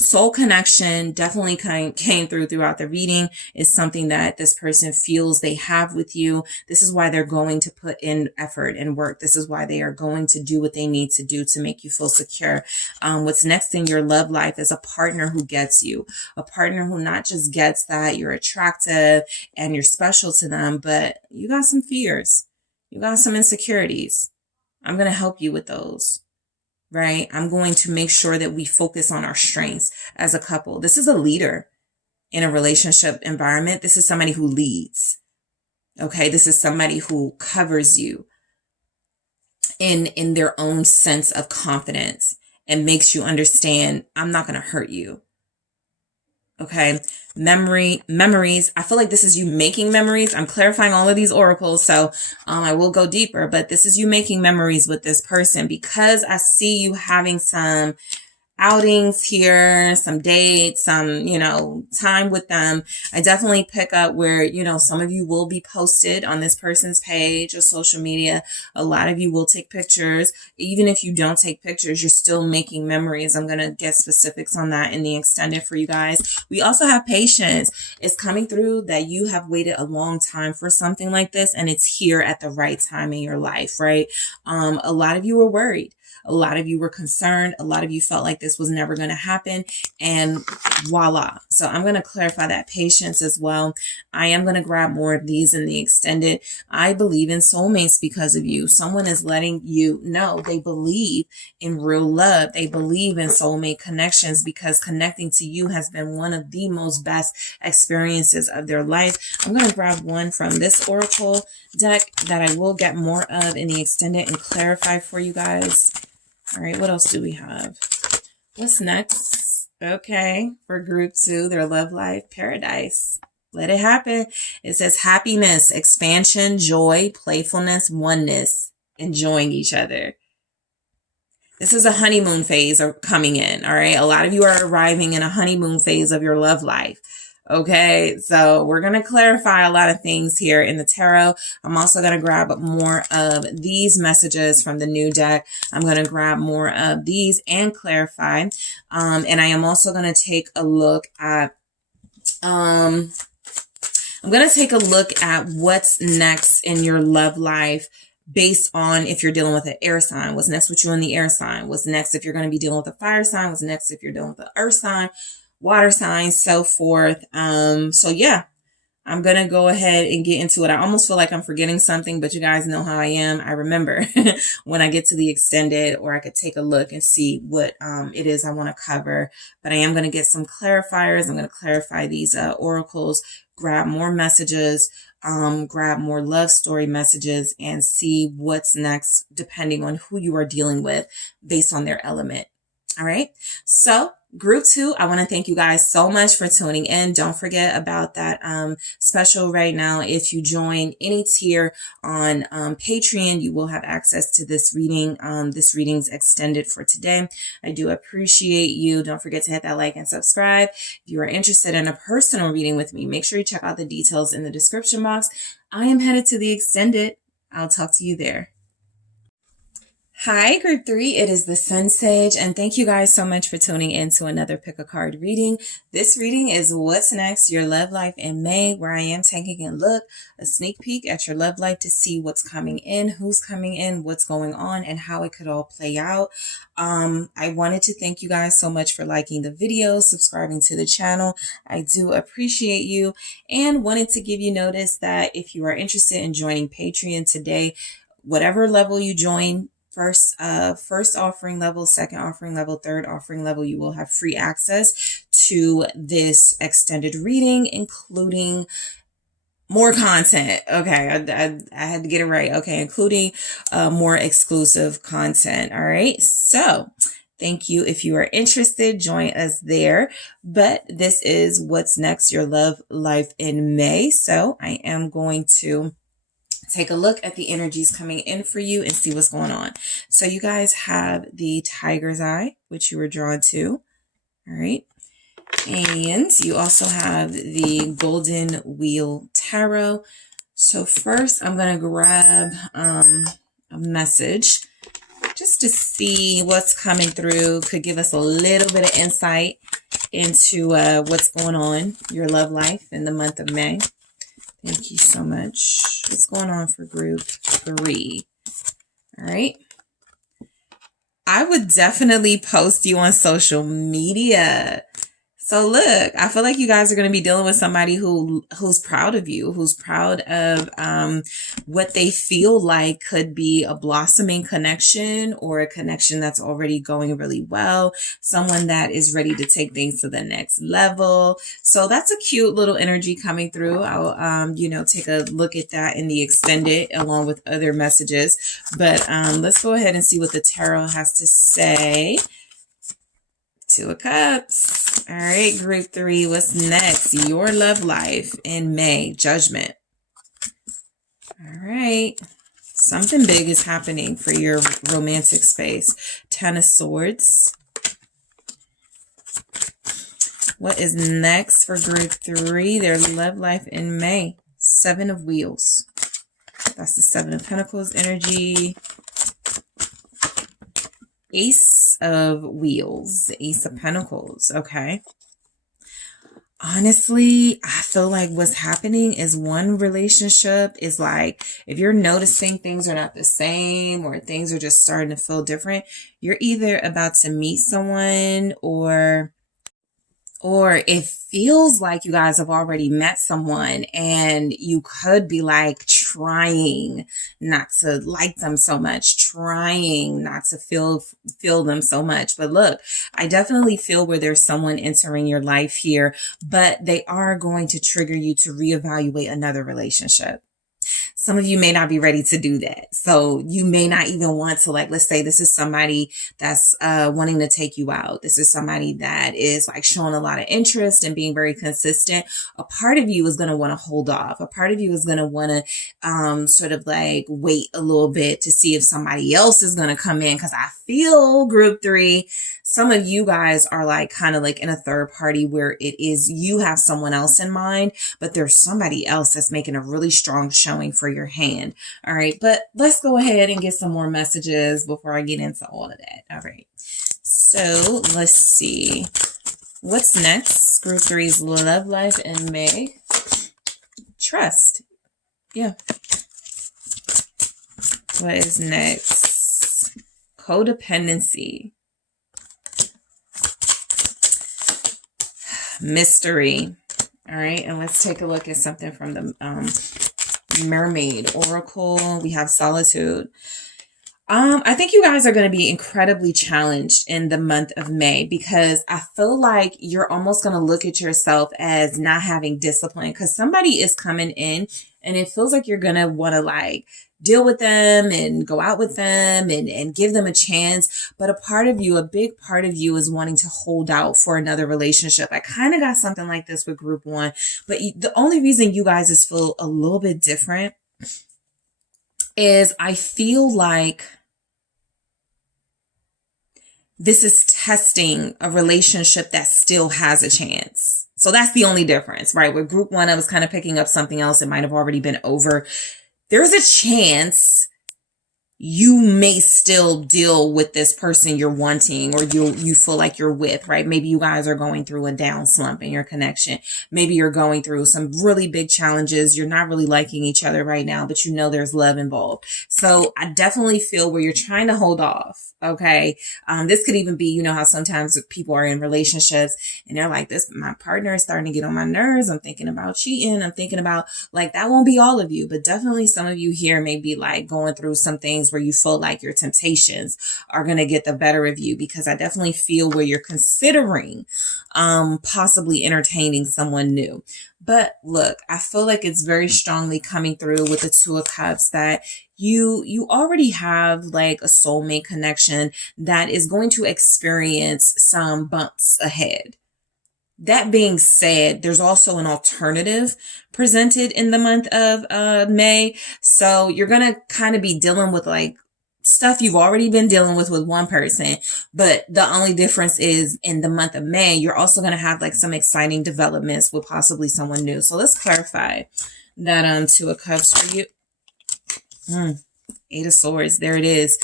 Soul connection definitely came throughout the reading, is something that this person feels they have with you. This is why they're going to put in effort and work. This is why they are going to do what they need to do to make you feel secure. What's next in your love life is a partner who gets you, a partner who not just gets that you're attractive and you're special to them, but you got some fears. You got some insecurities. I'm going to help you with those, right? I'm going to make sure that we focus on our strengths as a couple. This is a leader in a relationship environment. This is somebody who leads. Okay. This is somebody who covers you in their own sense of confidence and makes you understand, I'm not going to hurt you. Okay. Memories. I feel like this is you making memories. I'm clarifying all of these oracles. So, I will go deeper, but this is you making memories with this person, because I see you having some outings here, some dates, some, time with them. I definitely pick up where, some of you will be posted on this person's page or social media. A lot of you will take pictures. Even if you don't take pictures, you're still making memories. I'm going to get specifics on that in the extended for you guys. We also have patience. It's coming through that you have waited a long time for something like this, and it's here at the right time in your life, right? A lot of you were worried. A lot of you were concerned. A lot of you felt like this was never going to happen, and voila. So I'm going to clarify that patience as well. I am going to grab more of these in the extended. I believe in soulmates because of you. Someone is letting you know they believe in real love. They believe in soulmate connections because connecting to you has been one of the most best experiences of their life. I'm going to grab one from this oracle deck that I will get more of in the extended and clarify for you guys. All right, what else do we have? What's next? Okay, for group 2, their love life, paradise. Let it happen. It says happiness, expansion, joy, playfulness, oneness, enjoying each other. This is a honeymoon phase coming in, all right? A lot of you are arriving in a honeymoon phase of your love life. Okay, so we're going to clarify a lot of things here in the tarot. I'm also going to grab more of these messages from the new deck. I'm going to grab more of these and clarify. And I am also going to take a look at, I'm going to take a look at what's next in your love life based on if you're dealing with an air sign. What's next with you in the air sign? What's next if you're going to be dealing with a fire sign? What's next if you're dealing with an earth sign? Water signs, so forth. So yeah, I'm going to go ahead and get into it. I almost feel like I'm forgetting something, but you guys know how I am. I remember when I get to the extended, or I could take a look and see what it is I want to cover. But I am going to get some clarifiers. I'm going to clarify these oracles, grab more messages, grab more love story messages, and see what's next depending on who you are dealing with based on their element. All right. So group 2, I want to thank you guys so much for tuning in. Don't forget about that special right now. If you join any tier on Patreon, you will have access to this reading. This reading's extended for today. I do appreciate you. Don't forget to hit that like and subscribe. If you are interested in a personal reading with me, make sure you check out the details in the description box. I am headed to the extended. I'll talk to you there. Hi, group 3. It is the SunSage, and thank you guys so much for tuning in to another pick a card reading. This reading is what's next, your love life in May, where I am taking a sneak peek at your love life to see what's coming in, who's coming in, what's going on, and how it could all play out. I wanted to thank you guys so much for liking the video, subscribing to the channel. I do appreciate you, and wanted to give you notice that if you are interested in joining Patreon today, whatever level you join, first offering level, second offering level, third offering level, you will have free access to this extended reading, including more content. Okay, I had to get it right. Okay, including more exclusive content. All right, so thank you. If you are interested, join us there. But this is what's next, your love life in May. So I am going to take a look at the energies coming in for you and see what's going on. So you guys have the Tiger's Eye, which you were drawn to. All right. And you also have the Golden Wheel Tarot. So first I'm going to grab a message just to see what's coming through. Could give us a little bit of insight into what's going on, your love life in the month of May. Thank you so much. What's going on for group 3? All right. I would definitely post you on social media. So look, I feel like you guys are going to be dealing with somebody who's proud of you, who's proud of what they feel like could be a blossoming connection or a connection that's already going really well. Someone that is ready to take things to the next level. So that's a cute little energy coming through. I'll take a look at that in the extended along with other messages. But let's go ahead and see what the tarot has to say. Two of Cups. All right, group 3. What's next? Your love life in May. Judgment. All right. Something big is happening for your romantic space. 10 of Swords. What is next for group 3? Their love life in May. 7 of Wheels. That's the 7 of Pentacles energy. Ace of Wheels, Ace of Pentacles. Okay. Honestly, I feel like what's happening is one relationship is like, if you're noticing things are not the same or things are just starting to feel different, you're either about to meet someone or it feels like you guys have already met someone and you could be like trying not to like them so much, trying not to feel them so much. But look, I definitely feel where there's someone entering your life here, but they are going to trigger you to reevaluate another relationship. Some of you may not be ready to do that. So you may not even want to, like, let's say this is somebody that's wanting to take you out. This is somebody that is like showing a lot of interest and being very consistent. A part of you is going to want to hold off. A part of you is going to want to sort of like wait a little bit to see if somebody else is going to come in. Because I feel group 3, some of you guys are like kind of like in a third party where it is you have someone else in mind, but there's somebody else that's making a really strong showing for your hand. All right, but let's go ahead and get some more messages before I get into all of that. All right, so let's see what's next. Group 3's love life in May. Trust. Yeah. What is next? Codependency. Mystery. All right, and let's take a look at something from the Mermaid Oracle. We have solitude. I think you guys are going to be incredibly challenged in the month of May because I feel like you're almost going to look at yourself as not having discipline because somebody is coming in and it feels like you're going to want to like deal with them and go out with them and give them a chance. But a big part of you is wanting to hold out for another relationship. I kind of got something like this with group 1, but the only reason you guys just feel a little bit different is I feel like this is testing a relationship that still has a chance. So that's the only difference, right? With group 1, I was kind of picking up something else. It might have already been over. There's a chance you may still deal with this person you're wanting or you feel like you're with, right? Maybe you guys are going through a down slump in your connection. Maybe you're going through some really big challenges. You're not really liking each other right now, but you know there's love involved. So I definitely feel where you're trying to hold off. Okay. This could even be, you know how sometimes people are in relationships and they're like, my partner is starting to get on my nerves. I'm thinking about cheating. I'm thinking about like, that won't be all of you, but definitely some of you here may be like going through some things where you feel like your temptations are going to get the better of you, because I definitely feel where you're considering, possibly entertaining someone new. But look, I feel like it's very strongly coming through with the 2 of Cups that you already have like a soulmate connection that is going to experience some bumps ahead. That being said, there's also an alternative presented in the month of May. So you're going to kind of be dealing with like stuff you've already been dealing with one person. But the only difference is in the month of May, you're also going to have like some exciting developments with possibly someone new. So let's clarify that 2 of Cups for you. 8 of Swords. There it is.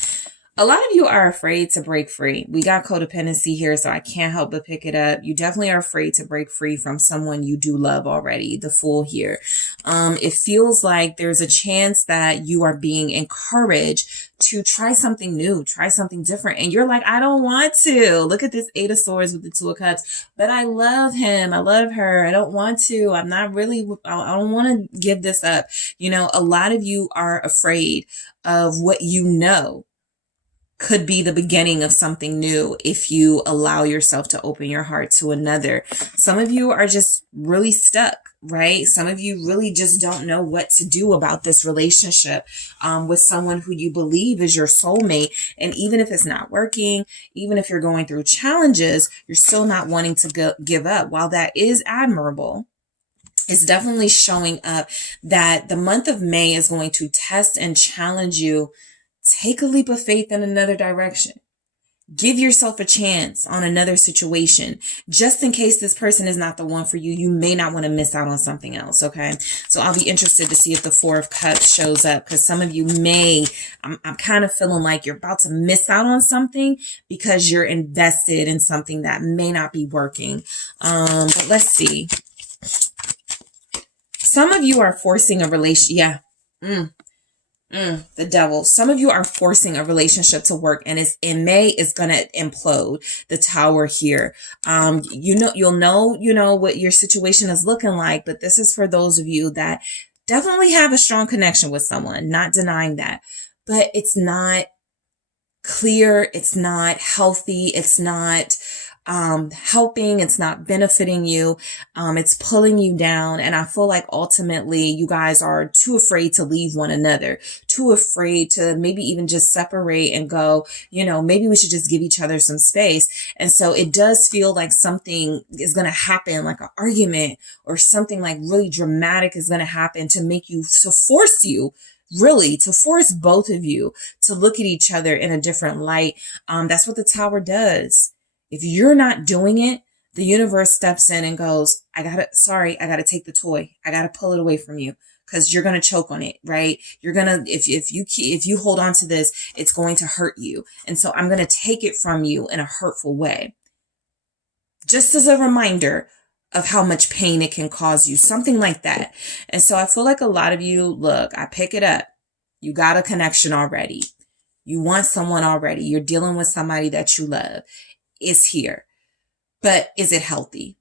A lot of you are afraid to break free. We got codependency here, so I can't help but pick it up. You definitely are afraid to break free from someone you do love already, the Fool here. It feels like there's a chance that you are being encouraged to try something new, try something different. And you're like, I don't want to. Look at this Eight of Swords with the Two of Cups. But I love him. I love her. I don't want to. I'm not really, I don't want to give this up. You know, a lot of you are afraid of what you know could be the beginning of something new if you allow yourself to open your heart to another. Some of you are just really stuck, right? Some of you really just don't know what to do about this relationship with someone who you believe is your soulmate. And even if it's not working, even if you're going through challenges, you're still not wanting to give up. While that is admirable, it's definitely showing up that the month of May is going to test and challenge you. Take a leap of faith in another direction. Give yourself a chance on another situation. Just in case this person is not the one for you, you may not want to miss out on something else, okay? So I'll be interested to see if the Four of Cups shows up, because some of you may, I'm kind of feeling like you're about to miss out on something because you're invested in something that may not be working. But let's see. Some of you are forcing a relationship. Yeah. The Devil. Some of you are forcing a relationship to work, and in May is going to implode. The Tower here. You'll know what your situation is looking like, but this is for those of you that definitely have a strong connection with someone, not denying that, but it's not clear. It's not healthy. It's not helping. It's not benefiting you. It's pulling you down. And I feel like ultimately you guys are too afraid to leave one another, too afraid to maybe even just separate and go, maybe we should just give each other some space. And so it does feel like something is going to happen, like an argument or something like really dramatic is going to happen to force both of you to look at each other in a different light. That's what the Tower does. If you're not doing it, the universe steps in and goes, I gotta take the toy. I gotta pull it away from you because you're going to choke on it, right? You're going to, if you hold on to this, it's going to hurt you. And so I'm going to take it from you in a hurtful way. Just as a reminder of how much pain it can cause you, something like that. And so I feel like a lot of you, look, I pick it up. You got a connection already. You want someone already. You're dealing with somebody that you love. Is here, but is it healthy?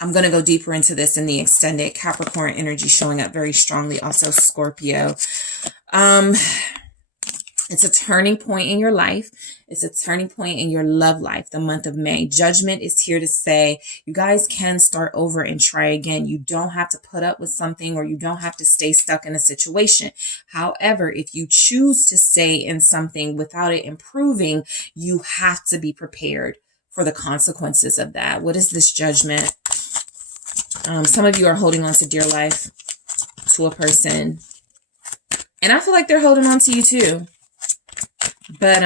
I'm going to go deeper into this in the extended Capricorn energy showing up very strongly. Also Scorpio. It's a turning point in your life. It's a turning point in your love life, the month of May. Judgment is here to say you guys can start over and try again. You don't have to put up with something, or you don't have to stay stuck in a situation. However, if you choose to stay in something without it improving, you have to be prepared for the consequences of that. What is this Judgment? Some of you are holding on to dear life, to a person, and I feel like they're holding on to you too. But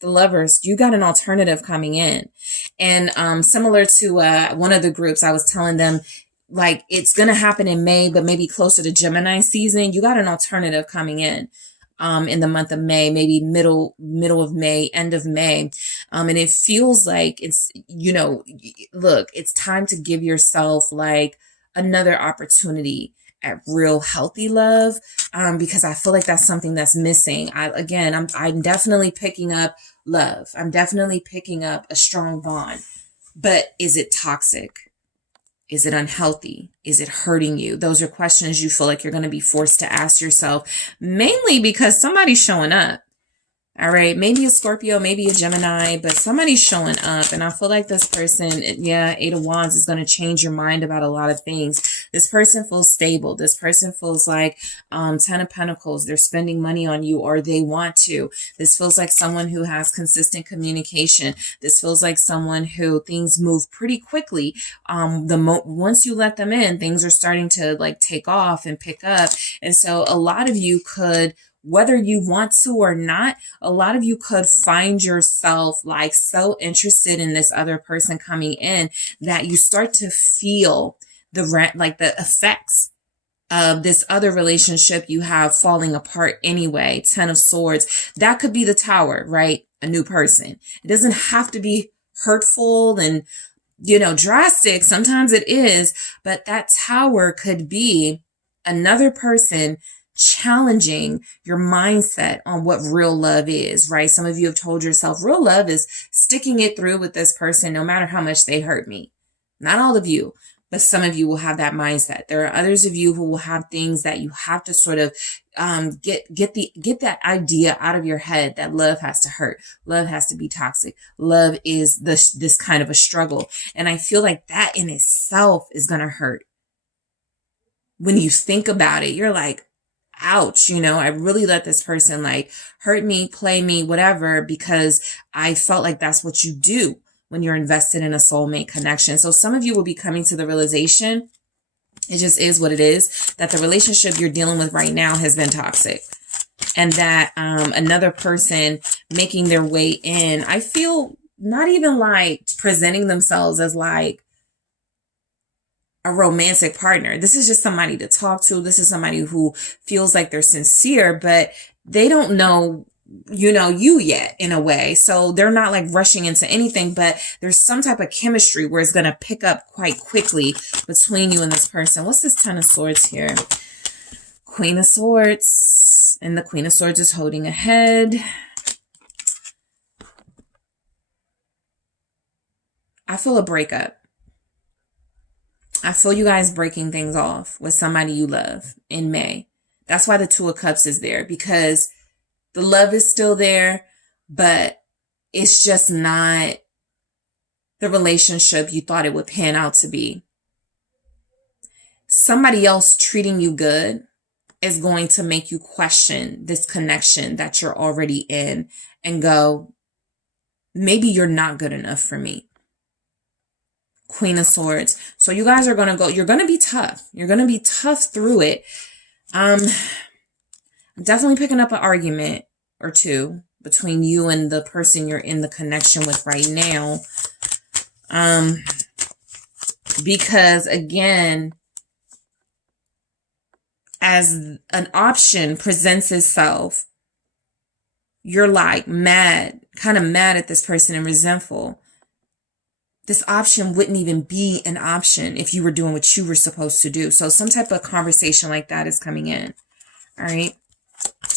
the Lovers, you got an alternative coming in. And similar to one of the groups, I was telling them, like, it's going to happen in May, but maybe closer to Gemini season. You got an alternative coming in the month of May, maybe middle of May, end of May. And it feels like it's, look, it's time to give yourself like another opportunity at real healthy love, because I feel like that's something that's missing. I'm definitely picking up love. I'm definitely picking up a strong bond, but is it toxic? Is it unhealthy? Is it hurting you? Those are questions you feel like you're going to be forced to ask yourself, mainly because somebody's showing up. All right, maybe a Scorpio, maybe a Gemini, but somebody's showing up. And I feel like this person, Eight of Wands is going to change your mind about a lot of things. This person feels stable. This person feels like 10 of Pentacles. They're spending money on you, or they want to. This feels like someone who has consistent communication. This feels like someone who things move pretty quickly. Once you let them in, things are starting to like take off and pick up. And so a lot of you could, whether you want to or not, a lot of you could find yourself like so interested in this other person coming in that you start to feel the effects this other relationship you have falling apart anyway. 10 of Swords. That could be the Tower, right? A new person. It doesn't have to be hurtful and, drastic. Sometimes it is, but that Tower could be another person challenging your mindset on what real love is, right? Some of you have told yourself real love is sticking it through with this person no matter how much they hurt me. Not all of you, but some of you will have that mindset. There are others of you who will have things that you have to sort of get that idea out of your head that love has to hurt. Love has to be toxic. Love is this kind of a struggle. And I feel like that in itself is going to hurt. When you think about it, you're like, ouch, I really let this person like hurt me, play me, whatever, because I felt like that's what you do when you're invested in a soulmate connection. So some of you will be coming to the realization, it just is what it is, that the relationship you're dealing with right now has been toxic. And that another person making their way in, I feel not even like presenting themselves as like a romantic partner. This is just somebody to talk to. This is somebody who feels like they're sincere, but they don't know, you yet in a way. So they're not like rushing into anything, but there's some type of chemistry where it's going to pick up quite quickly between you and this person. What's this 10 of Swords here? Queen of Swords. And the Queen of Swords is holding a head. I feel a breakup. I feel you guys breaking things off with somebody you love in May. That's why the 2 of Cups is there, because the love is still there, but it's just not the relationship you thought it would pan out to be. Somebody else treating you good is going to make you question this connection that you're already in and go, maybe you're not good enough for me. Queen of Swords. So you guys are going to go, you're going to be tough. You're going to be tough through it. I'm definitely picking up an argument or two between you and the person you're in the connection with right now. Because again, as an option presents itself, you're like mad, kind of mad at this person and resentful. This option wouldn't even be an option if you were doing what you were supposed to do. So some type of conversation like that is coming in. All right.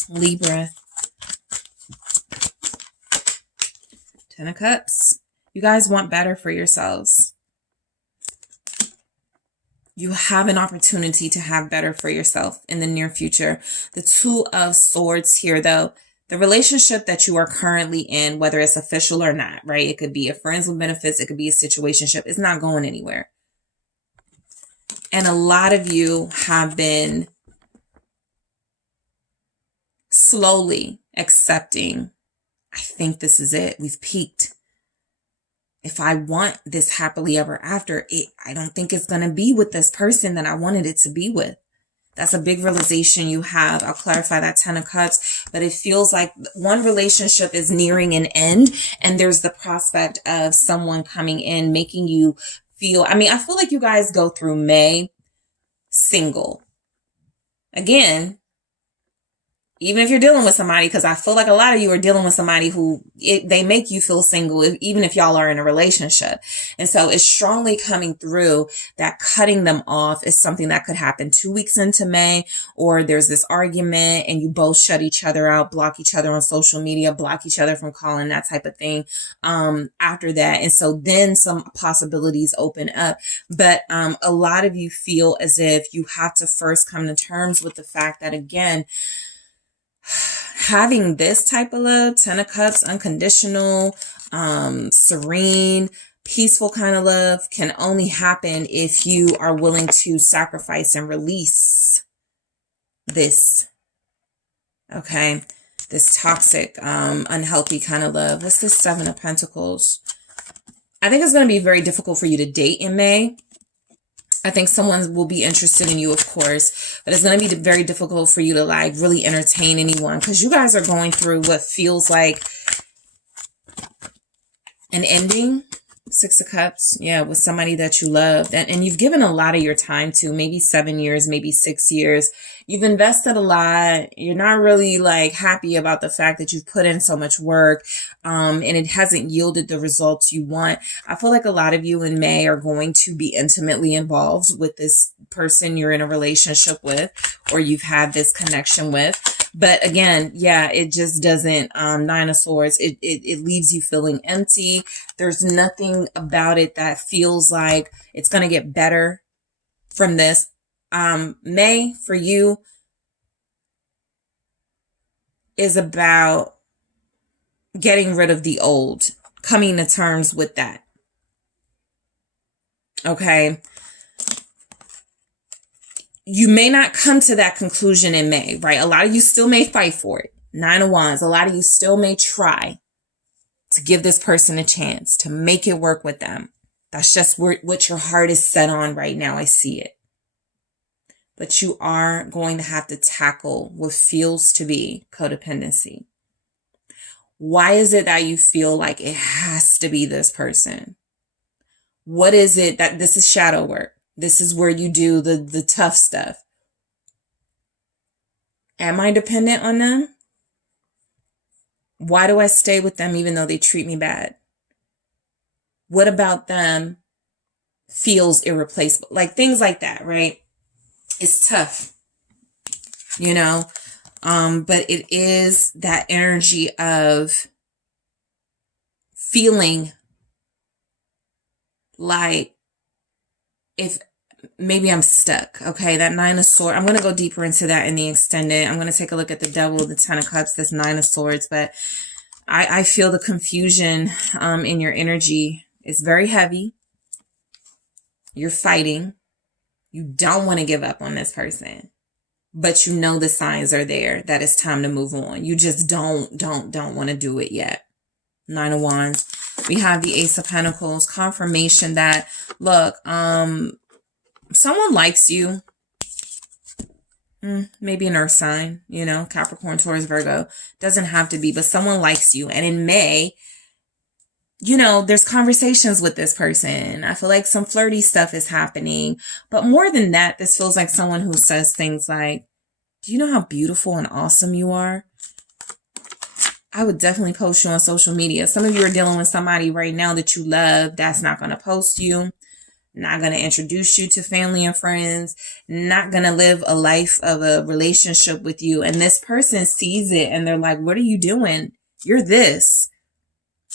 Libra. 10 of Cups. You guys want better for yourselves. You have an opportunity to have better for yourself in the near future. The 2 of Swords here, though. The relationship that you are currently in, whether it's official or not, right? It could be a friends with benefits. It could be a situationship. It's not going anywhere. And a lot of you have been slowly accepting, I think this is it. We've peaked. If I want this happily ever after, I don't think it's going to be with this person that I wanted it to be with. That's a big realization you have. I'll clarify that 10 of Cups, but it feels like one relationship is nearing an end and there's the prospect of someone coming in, making you feel, I feel like you guys go through May single. Again, even if you're dealing with somebody, because I feel like a lot of you are dealing with somebody who they make you feel single, even if y'all are in a relationship. And so it's strongly coming through that cutting them off is something that could happen 2 weeks into May, or there's this argument and you both shut each other out, block each other on social media, block each other from calling, that type of thing after that. And so then some possibilities open up. But a lot of you feel as if you have to first come to terms with the fact that, again, having this type of love, 10 of Cups, unconditional, serene, peaceful kind of love can only happen if you are willing to sacrifice and release this. Okay. This toxic, unhealthy kind of love. What's this 7 of Pentacles? I think it's going to be very difficult for you to date in May. I think someone will be interested in you, of course, but it's going to be very difficult for you to like really entertain anyone because you guys are going through what feels like an ending. Six of Cups. Yeah, with somebody that you loved. And you've given a lot of your time to, maybe 7 years, maybe 6 years. You've invested a lot. You're not really like happy about the fact that you've put in so much work, and it hasn't yielded the results you want. I feel like a lot of you in May are going to be intimately involved with this person you're in a relationship with, or you've had this connection with. But again, yeah, it just doesn't, Nine of Swords, it leaves you feeling empty. There's nothing about it that feels like it's going to get better from this. May, for you, is about getting rid of the old, coming to terms with that. Okay. You may not come to that conclusion in May, right? A lot of you still may fight for it. Nine of Wands. A lot of you still may try to give this person a chance, to make it work with them. That's just what your heart is set on right now. I see it. But you are going to have to tackle what feels to be codependency. Why is it that you feel like it has to be this person? What is it that this is shadow work? This is where you do the tough stuff. Am I dependent on them? Why do I stay with them even though they treat me bad? What about them feels irreplaceable? Like things like that, right? It's tough, you know? But it is that energy of feeling like, if maybe I'm stuck, okay? That Nine of Swords, I'm going to go deeper into that in the extended. I'm going to take a look at the Devil, the Ten of Cups, this Nine of Swords, but I feel the confusion in your energy is very heavy. You're fighting. You don't want to give up on this person, but you know the signs are there that it's time to move on. You just don't want to do it yet. Nine of Wands. We have the Ace of Pentacles, confirmation that, look, someone likes you. Maybe an earth sign, you know, Capricorn, Taurus, Virgo. Doesn't have to be, but someone likes you. And in May, you know, there's conversations with this person. I feel like some flirty stuff is happening. But more than that, this feels like someone who says things like, do you know how beautiful and awesome you are? I would definitely post you on social media. Some of you are dealing with somebody right now that you love that's not going to post you, not going to introduce you to family and friends, not going to live a life of a relationship with you. And this person sees it and they're like, what are you doing? You're this.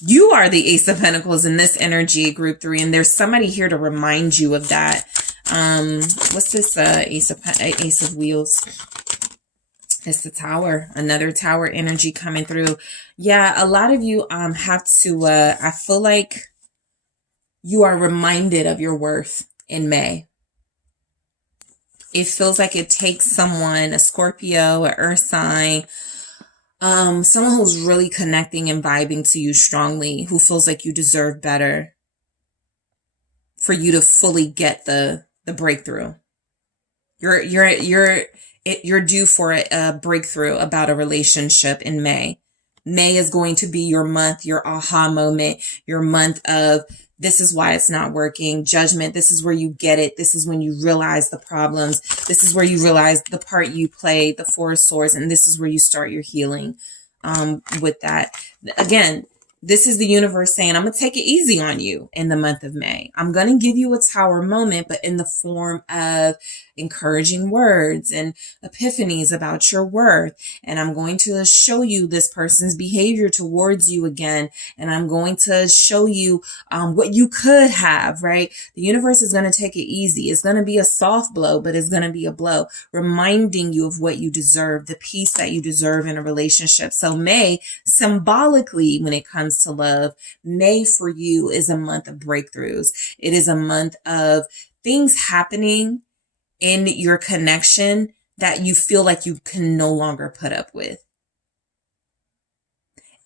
You are the Ace of Pentacles in this energy, group 3. And there's somebody here to remind you of that. What's this Ace of Wheels? It's the Tower, another Tower energy coming through. Yeah, a lot of you have to, I feel like you are reminded of your worth in May. It feels like it takes someone, a Scorpio, an earth sign, someone who's really connecting and vibing to you strongly, who feels like you deserve better, for you to fully get the breakthrough. You're due for a breakthrough about a relationship in May. May is going to be your month, your aha moment, your month of, this is why it's not working. Judgment. This is where you get it. This is when you realize the problems. This is where you realize the part you played, the Four of Swords, and this is where you start your healing with that. Again, this is the universe saying, I'm going to take it easy on you in the month of May. I'm going to give you a Tower moment, but in the form of encouraging words and epiphanies about your worth. And I'm going to show you this person's behavior towards you again. And I'm going to show you what you could have, right? The universe is going to take it easy. It's going to be a soft blow, but it's going to be a blow, reminding you of what you deserve, the peace that you deserve in a relationship. So May, symbolically, when it comes to love, May for you is a month of breakthroughs. It is a month of things happening in your connection that you feel like you can no longer put up with.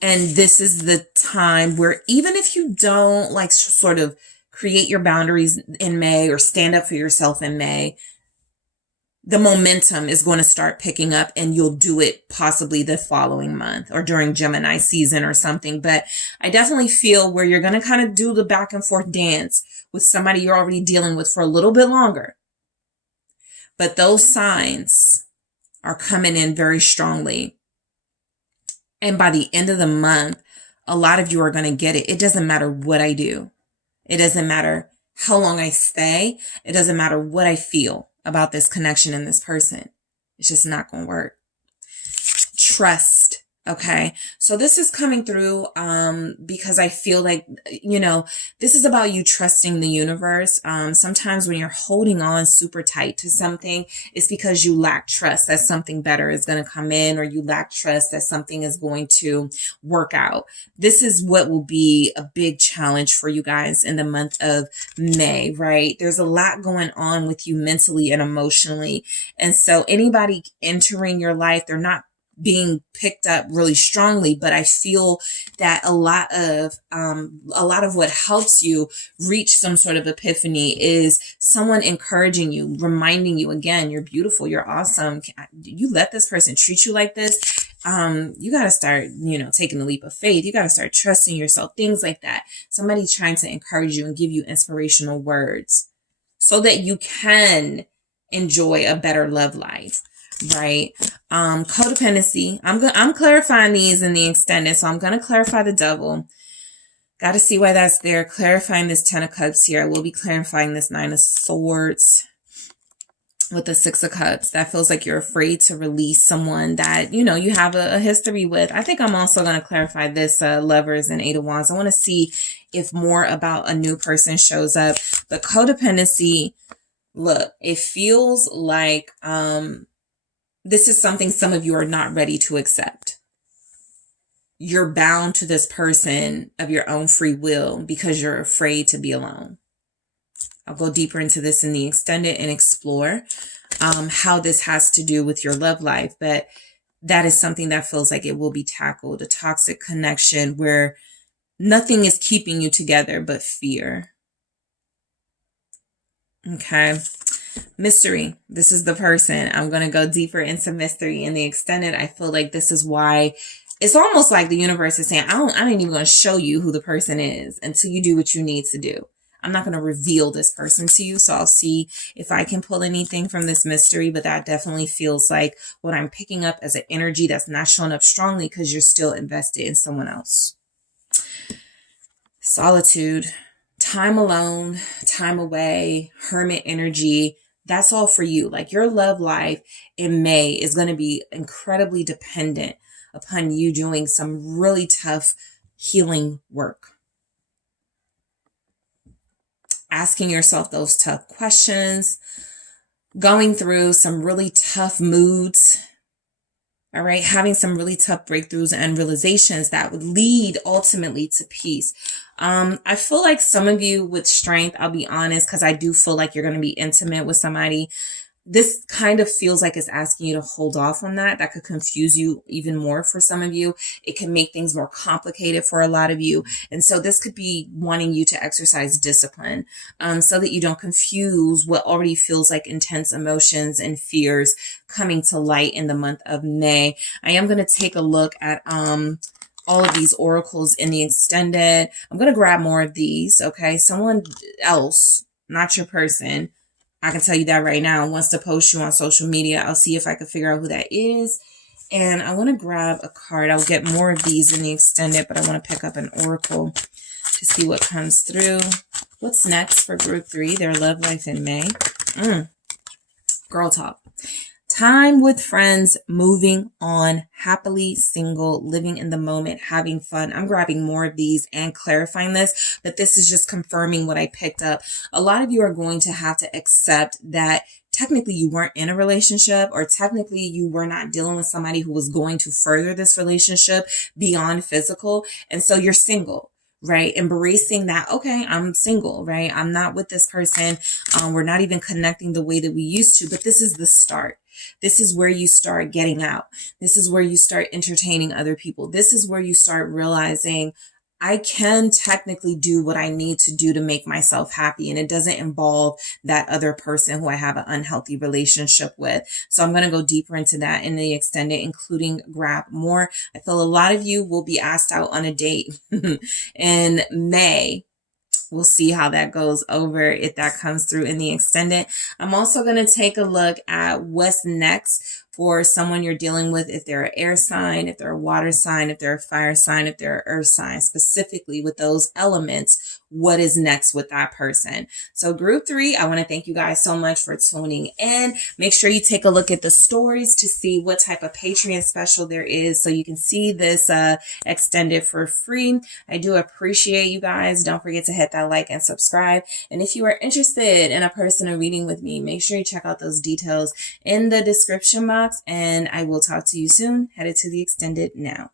And this is the time where, even if you don't like sort of create your boundaries in May or stand up for yourself in May, the momentum is going to start picking up, and you'll do it possibly the following month or during Gemini season or something. But I definitely feel where you're going to kind of do the back and forth dance with somebody you're already dealing with for a little bit longer. But those signs are coming in very strongly. And by the end of the month, a lot of you are going to get it. It doesn't matter what I do. It doesn't matter how long I stay. It doesn't matter what I feel about this connection and this person. It's just not going to work. Trust. Okay. So this is coming through, because I feel like, this is about you trusting the universe. Sometimes when you're holding on super tight to something, it's because you lack trust that something better is going to come in, or you lack trust that something is going to work out. This is what will be a big challenge for you guys in the month of May, right? There's a lot going on with you mentally and emotionally. And so anybody entering your life, they're not being picked up really strongly, but I feel that a lot of what helps you reach some sort of epiphany is someone encouraging you, reminding you again, you're beautiful, you're awesome. You let this person treat you like this. You got to start, taking the leap of faith. You got to start trusting yourself, things like that. Somebody trying to encourage you and give you inspirational words so that you can enjoy a better love life. Right. Codependency. I'm clarifying these in the extended. So I'm going to clarify the Devil. Got to see why that's there. Clarifying this 10 of Cups here. I will be clarifying this 9 of Swords with the 6 of Cups. That feels like you're afraid to release someone that, you have a history with. I think I'm also going to clarify this Lovers and 8 of Wands. I want to see if more about a new person shows up. But codependency, look, it feels like, this is something some of you are not ready to accept. You're bound to this person of your own free will because you're afraid to be alone. I'll go deeper into this in the extended and explore how this has to do with your love life. But that is something that feels like it will be tackled. A toxic connection where nothing is keeping you together but fear. Okay. Mystery. This is the person. I'm going to go deeper into mystery in the extended. I feel like this is why it's almost like the universe is saying, I ain't even going to show you who the person is until you do what you need to do. I'm not going to reveal this person to you. So I'll see if I can pull anything from this mystery, but that definitely feels like what I'm picking up as an energy that's not showing up strongly because you're still invested in someone else. Solitude, time alone, time away, hermit energy. That's all for you. Like your love life in May is going to be incredibly dependent upon you doing some really tough healing work. Asking yourself those tough questions, going through some really tough moods. All right. Having some really tough breakthroughs and realizations that would lead ultimately to peace. I feel like some of you with strength, I'll be honest, because I do feel like you're going to be intimate with somebody. This kind of feels like it's asking you to hold off on that. That could confuse you even more for some of you. It can make things more complicated for a lot of you. And so this could be wanting you to exercise discipline, so that you don't confuse what already feels like intense emotions and fears coming to light in the month of May. I am going to take a look at, all of these oracles in the extended. I'm going to grab more of these. Okay. Someone else, not your person, I can tell you that right now, wants to post you on social media. I'll see if I can figure out who that is. And I want to grab a card. I'll get more of these in the extended, but I want to pick up an oracle to see what comes through. What's next for group 3? Their love life in May. Girl talk. Time with friends, moving on, happily single, living in the moment, having fun. I'm grabbing more of these and clarifying this, but this is just confirming what I picked up. A lot of you are going to have to accept that technically you weren't in a relationship, or technically you were not dealing with somebody who was going to further this relationship beyond physical. And so you're single. Right? Embracing that, okay, I'm single, right? I'm not with this person. We're not even connecting the way that we used to, but this is the start. This is where you start getting out. This is where you start entertaining other people. This is where you start realizing I can technically do what I need to do to make myself happy. And it doesn't involve that other person who I have an unhealthy relationship with. So I'm going to go deeper into that in the extended, including grab more. I feel a lot of you will be asked out on a date in May. We'll see how that goes over if that comes through in the extended. I'm also going to take a look at what's next for someone you're dealing with, if they're an air sign, if they're a water sign, if they're a fire sign, if they're an earth sign, specifically with those elements, what is next with that person. So group 3, I want to thank you guys so much for tuning in. Make sure you take a look at the stories to see what type of Patreon special there is so you can see this extended for free. I do appreciate you guys. Don't forget to hit that like and subscribe. And if you are interested in a personal reading with me, make sure you check out those details in the description box. And I will talk to you soon. Headed to the extended now.